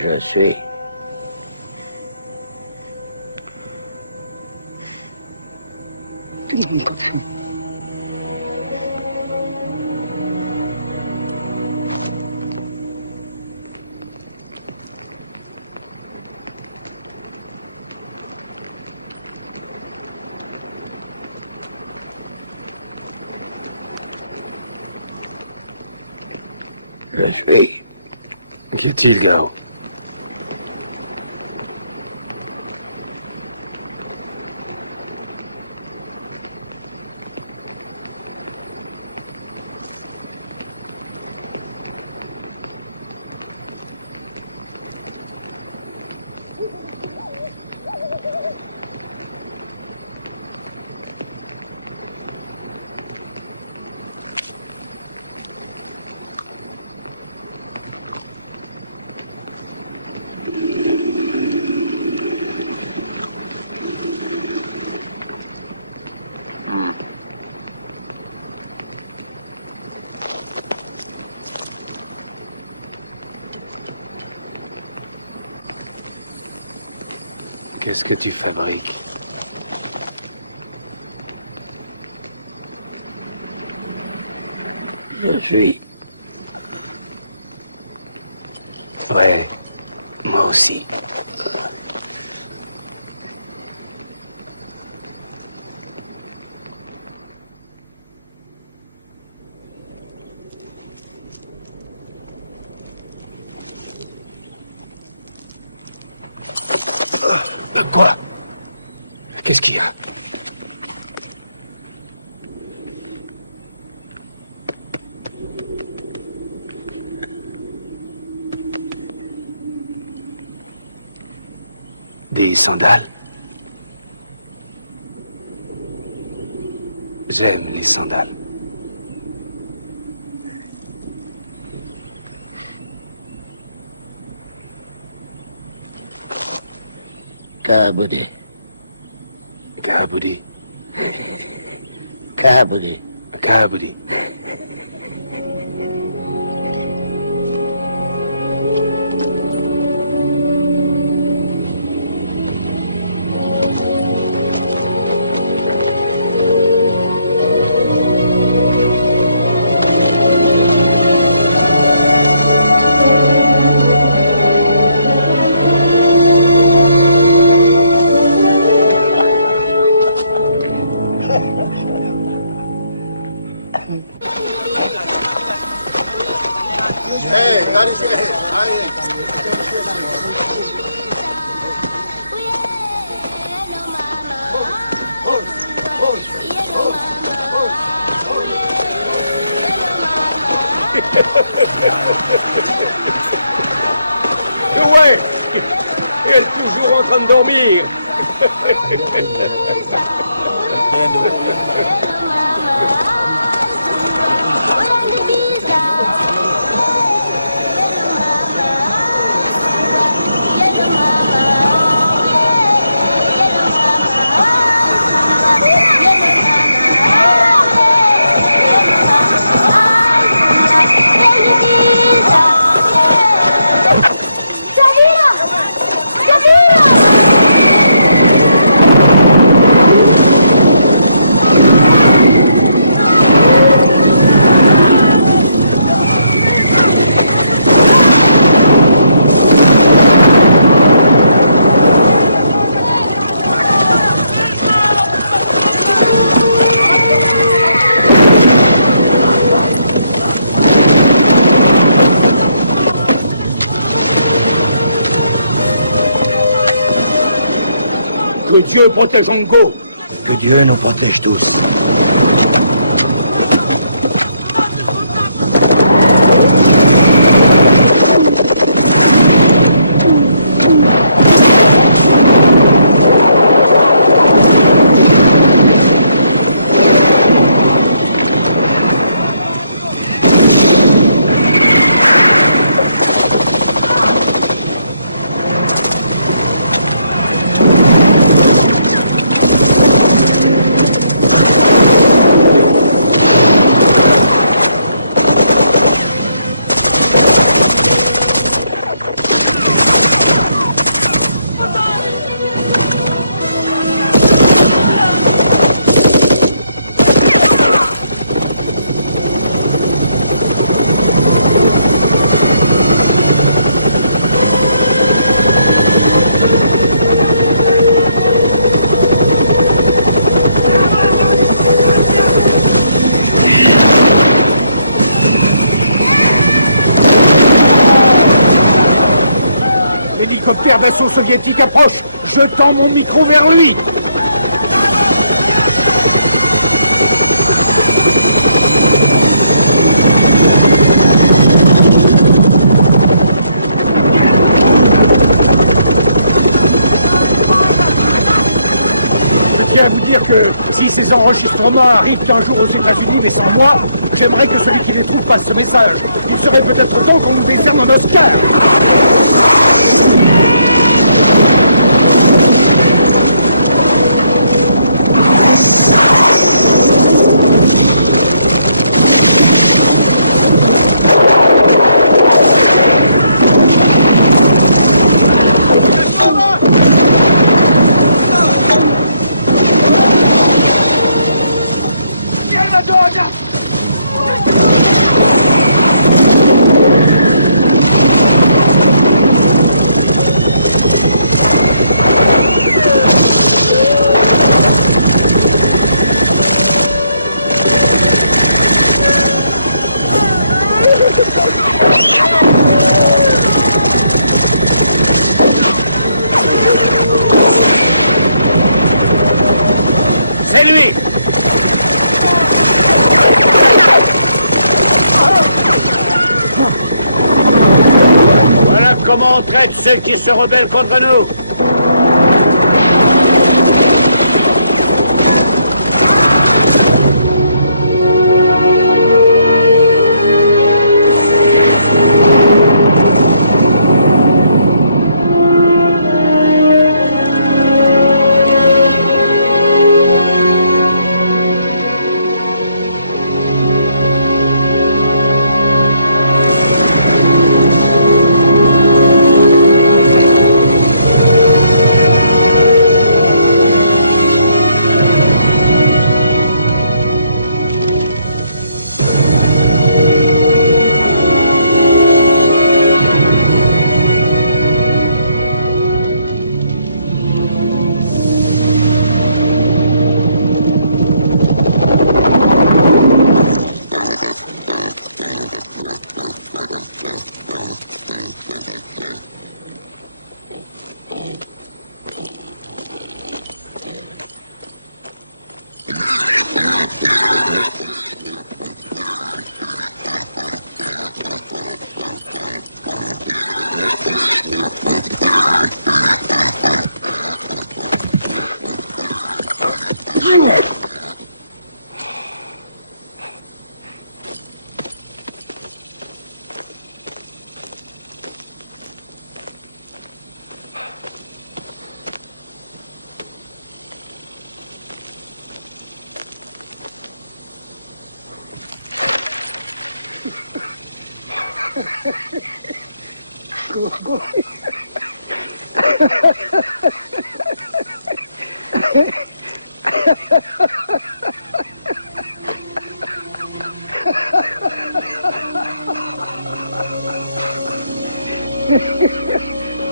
Je suis. Please go. Qu'est-ce que tu fabriques? Je suis. Ouais, moi aussi. Quoi? Qu'est-ce qu'il y a? Des sandales? J'aime les sandales. Kabudi. Kabudi. Kabudi. Kabudi. Ouais, il est toujours en train de dormir. Le Dieu protège Ongo. Que Dieu nous protège tous. L'hélicoptère d'assaut soviétique approche. Je tends mon micro vers lui. Je tiens à vous dire que si ces enregistrements arrivent un jour aux États-Unis mais sans moi, j'aimerais que celui qui les trouve passe ce message. Il serait peut-être temps qu'on nous décerne notre camp. rebelles contre nous.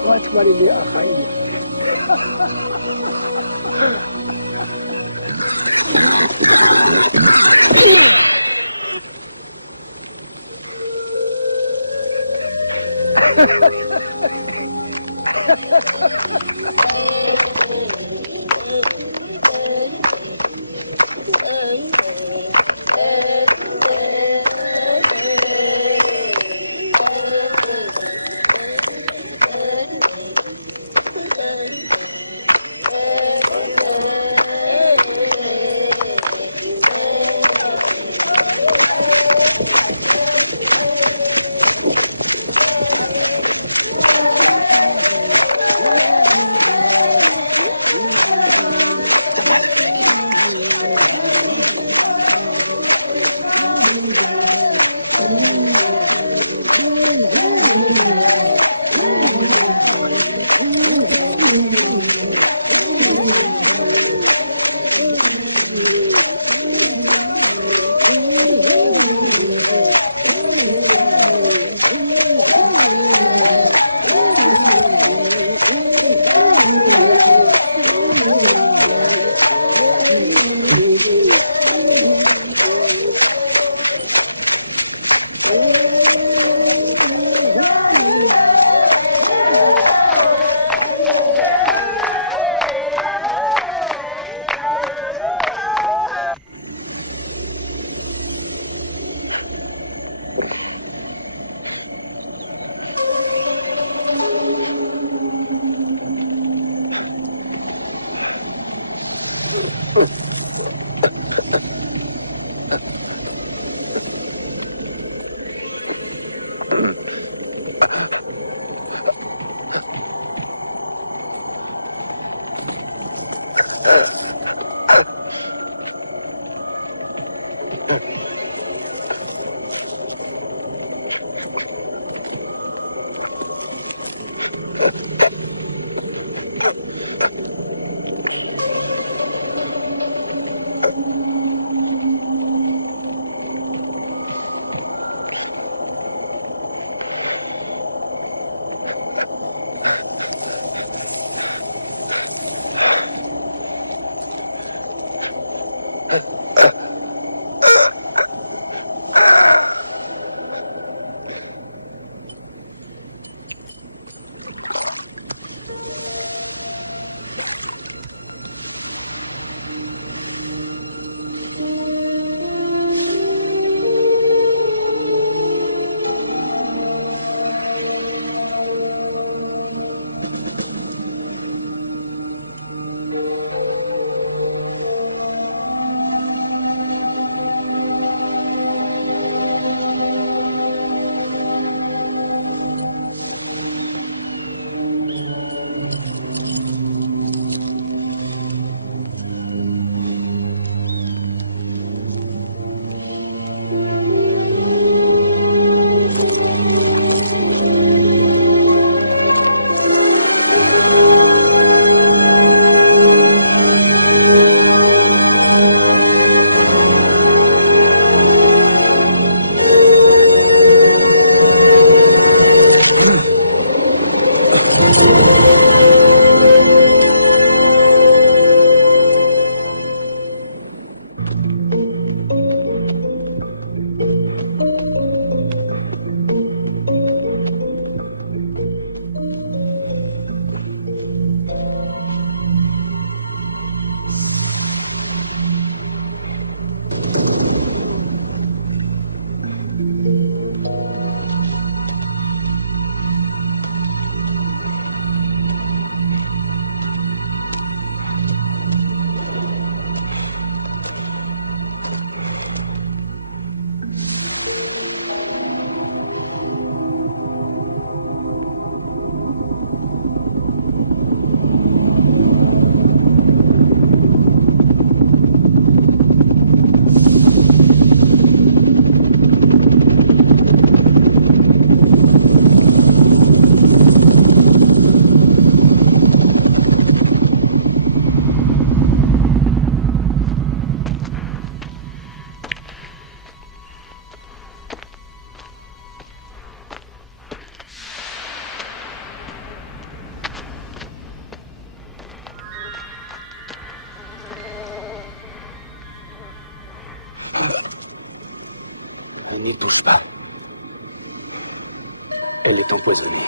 Watch what he touche pas. Elle est empoisonnée.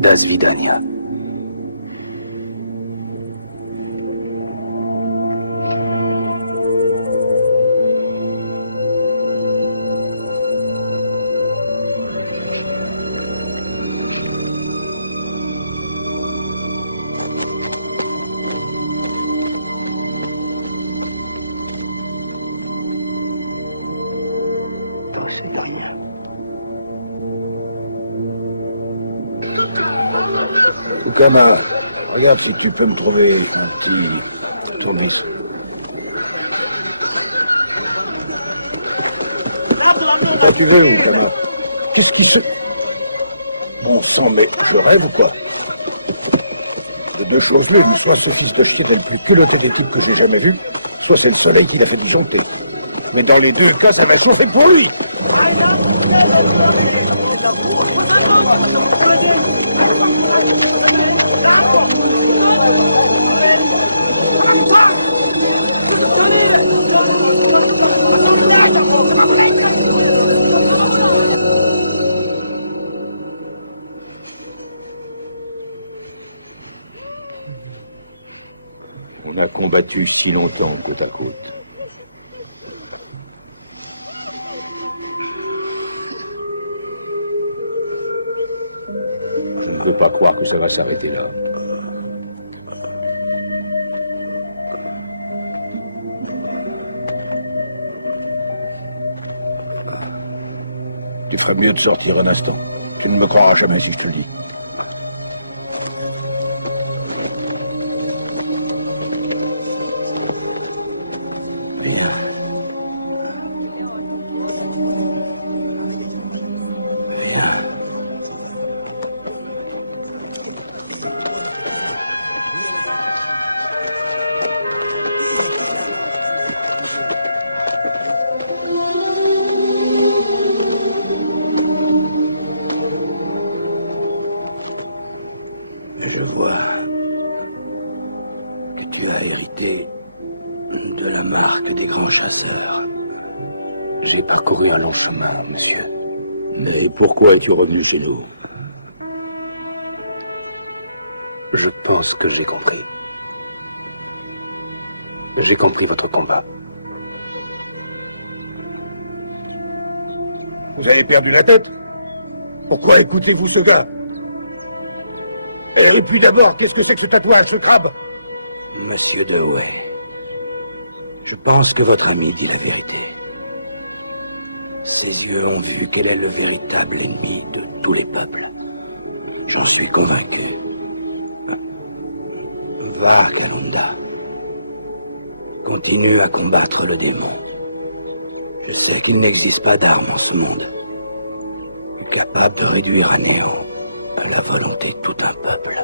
Das Vidania. Ukama, regarde si tu peux me trouver un petit tournevis. Quand tu veux, Ukama. Qu'est-ce qui se... Bon sang, mais je rêve ou quoi? C'est deux choses l'une. Soit ce fils de chien est le plus culotté d'équipe que j'ai jamais vu, soit c'est le soleil qui l'a fait disjoncter. Mais dans les deux cas, ça m'a chauffé pour lui. On a combattu si longtemps côte à côte. Je ne veux pas croire que ça va s'arrêter là. Tu ferais mieux de sortir un instant. Tu ne me croiras jamais si je te le dis. Je vois que tu as hérité de la marque des grands chasseurs. J'ai parcouru un long chemin, monsieur. Mais pourquoi es-tu revenu chez nous? Je pense que j'ai compris. J'ai compris votre combat. Vous avez perdu la tête? Pourquoi écoutez-vous ce gars? Et puis d'abord, qu'est-ce que c'est que ce tatouage, ce crabe? Monsieur Dalloway, je pense que votre ami dit la vérité. Ses yeux ont vu quel est le véritable ennemi de tous les peuples. J'en suis convaincu. Va, Kalanda. Continue à combattre le démon. Je sais qu'il n'existe pas d'armes en ce monde. capable de réduire à néant à la volonté de tout un peuple.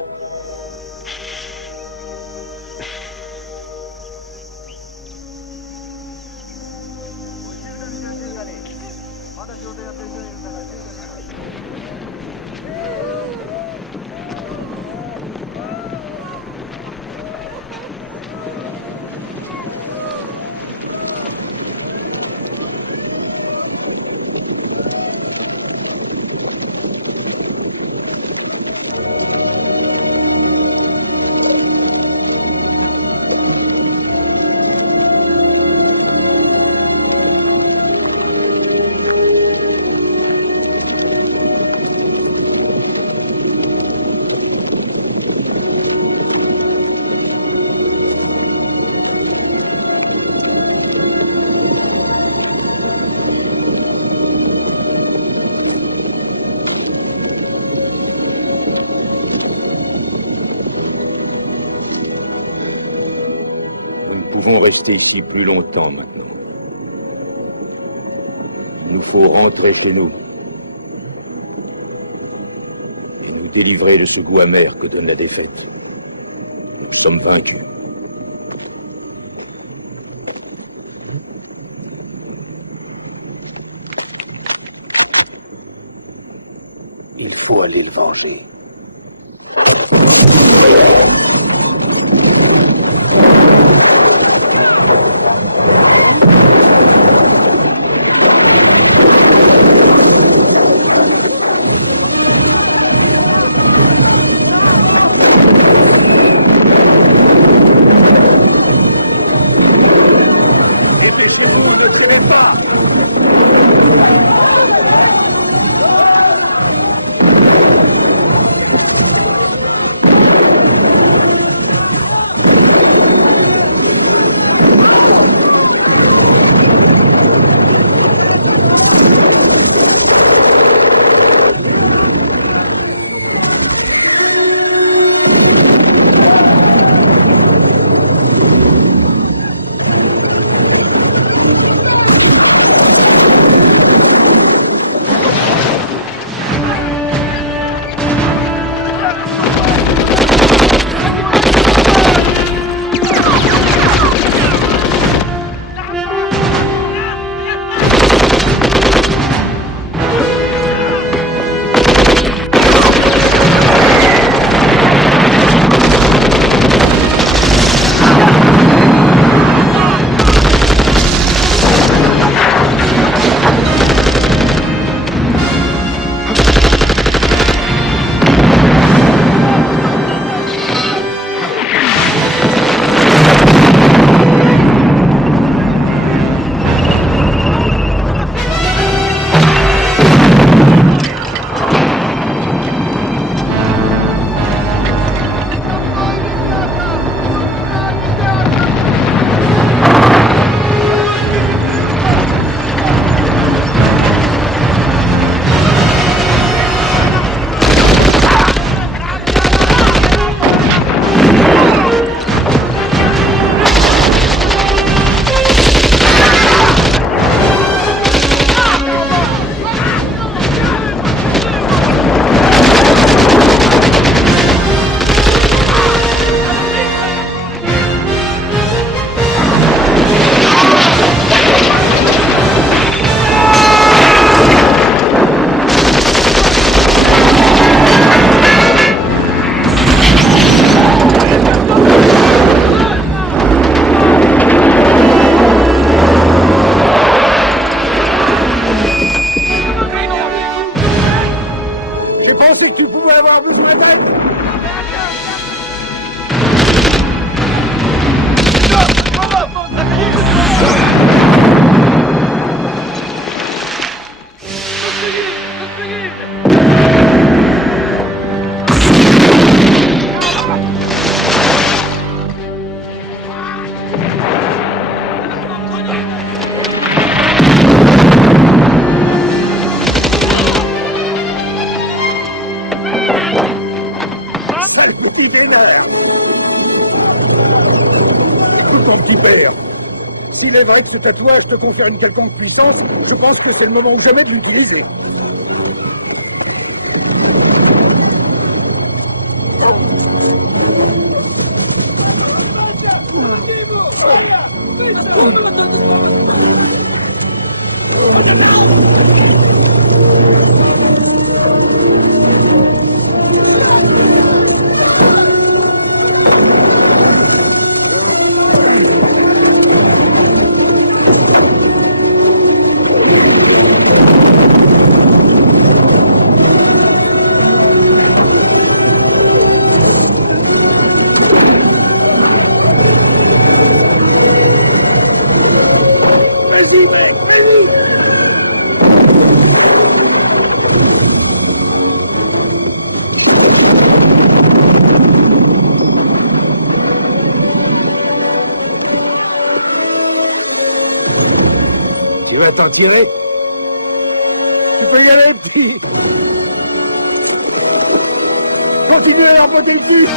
Nous pouvons rester ici plus longtemps maintenant. Il nous faut rentrer chez nous et nous délivrer de ce goût amer que donne la défaite. Nous sommes vaincus. Il faut aller le venger. S'il est vrai que ce tatouage te confère une quelconque puissance, je pense que c'est le moment ou jamais de l'utiliser. Tu vas t'en tirer? Tu peux y aller, petit. Continuez à botter le cul.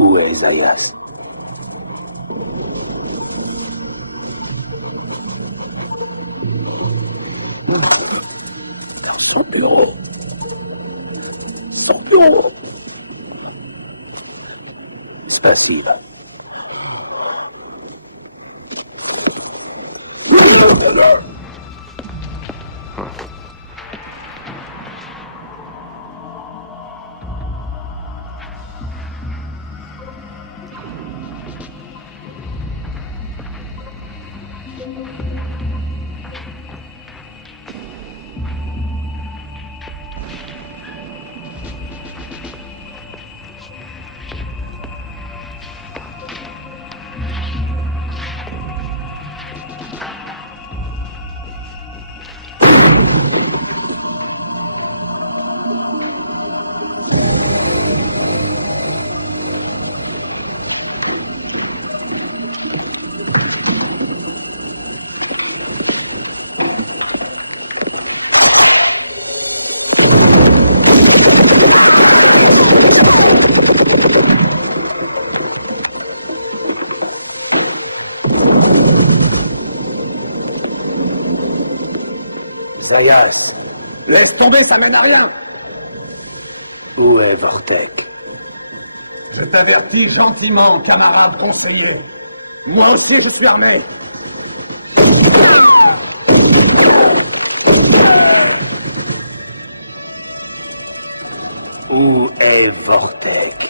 Où est Zayas? Dans son bureau. Son bureau. Спасибо. Zayas. Laisse tomber, ça mène à rien. Où est Vortek? Je t'avertis gentiment, camarade conseiller. Moi aussi, je suis armé. Où est Vortek?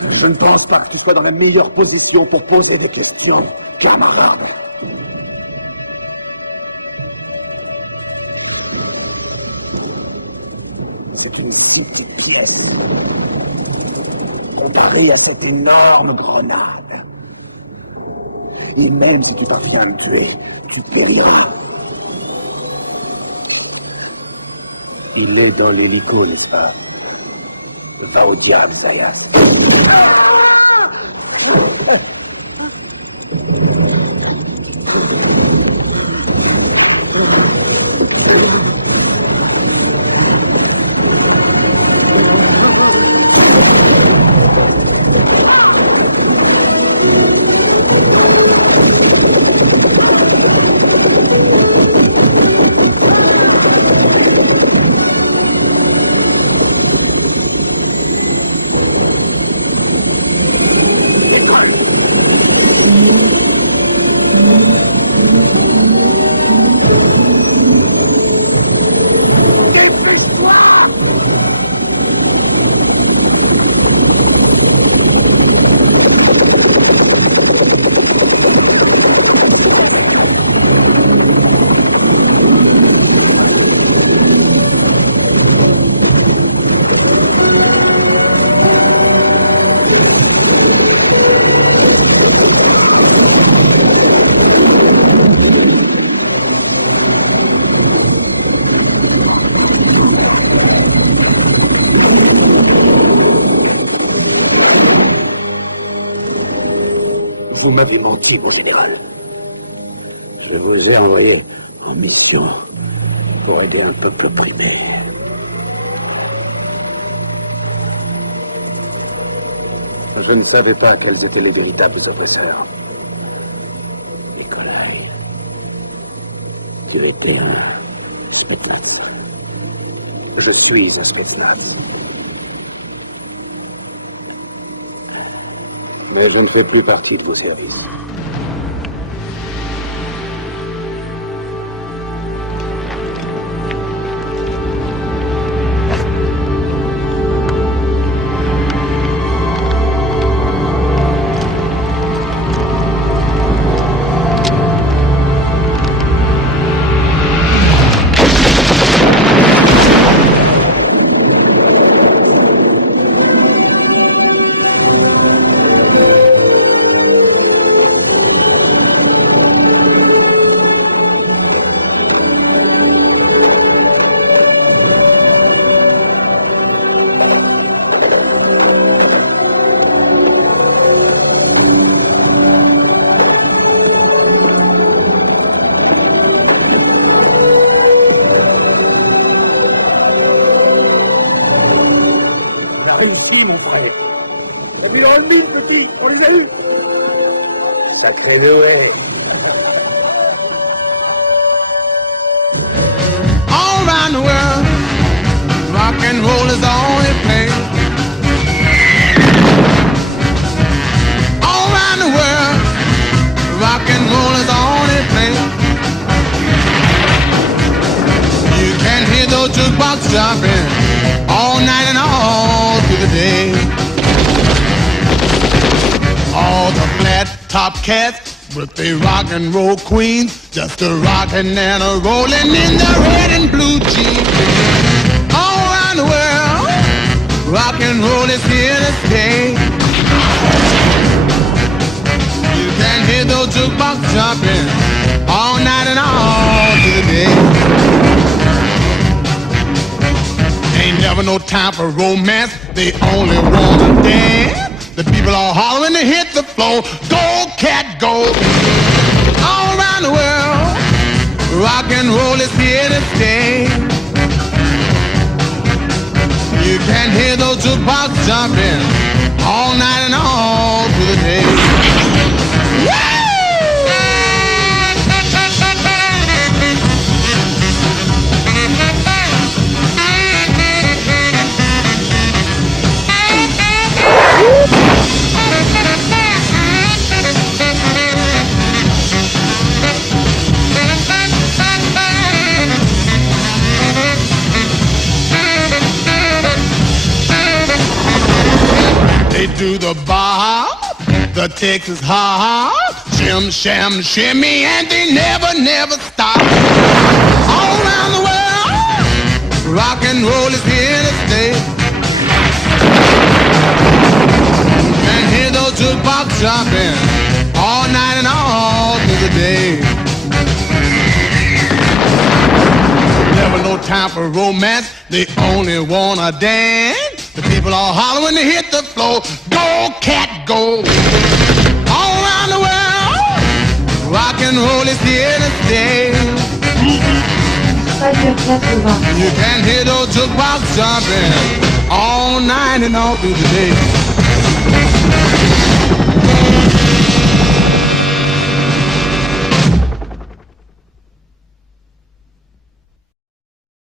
Je ne pense pas que tu sois dans la meilleure position pour poser des questions, camarade. C'est une si petite pièce, comparée à cette énorme grenade. Et même si tu parviens à me tuer, tu périras. Il est dans l'hélico, n'est-ce pas? Va au diable, Zayas. Vous m'avez menti, mon général. Je vous ai envoyé en mission pour aider un peuple campé. Je ne savais pas quels étaient les véritables oppresseurs. Nikolai, tu étais un Spetsnaz. Je suis un Spetsnaz. Mais je ne fais plus partie de vos services. Réussi, mon frère. On lui a mis, petit, on les a eu. Sacré Noël. All around the world, rock and roll is all they play. All around the world, rock and roll is all they play. You can hear those jukebox jumping all night and all through the day. All the flat top cats with the rock and roll queens, just a rockin' and a rollin' in the red and blue jeans. All around the world, rock and roll is here to stay. You can hear those jukebox jumping all night and all through the day. Ain't never no time for romance, they only wanna dance. The people are hollering to hit the floor, go cat go. All around the world, rock and roll is here to stay. You can hear those jukebox jumping all night and all through the day. They do the bar, the Texas ha-ha, shim, sham, shimmy, and they never, never stop. All around the world, rock and roll is here to stay. And hear those jukebox jumping all night and all through the day. Never no time for romance, they only wanna dance. The people are hollering to hit the floor, go cat go. All around the world, rock and roll is here to stay. You can hear those jukebox jumping all night and all through the day.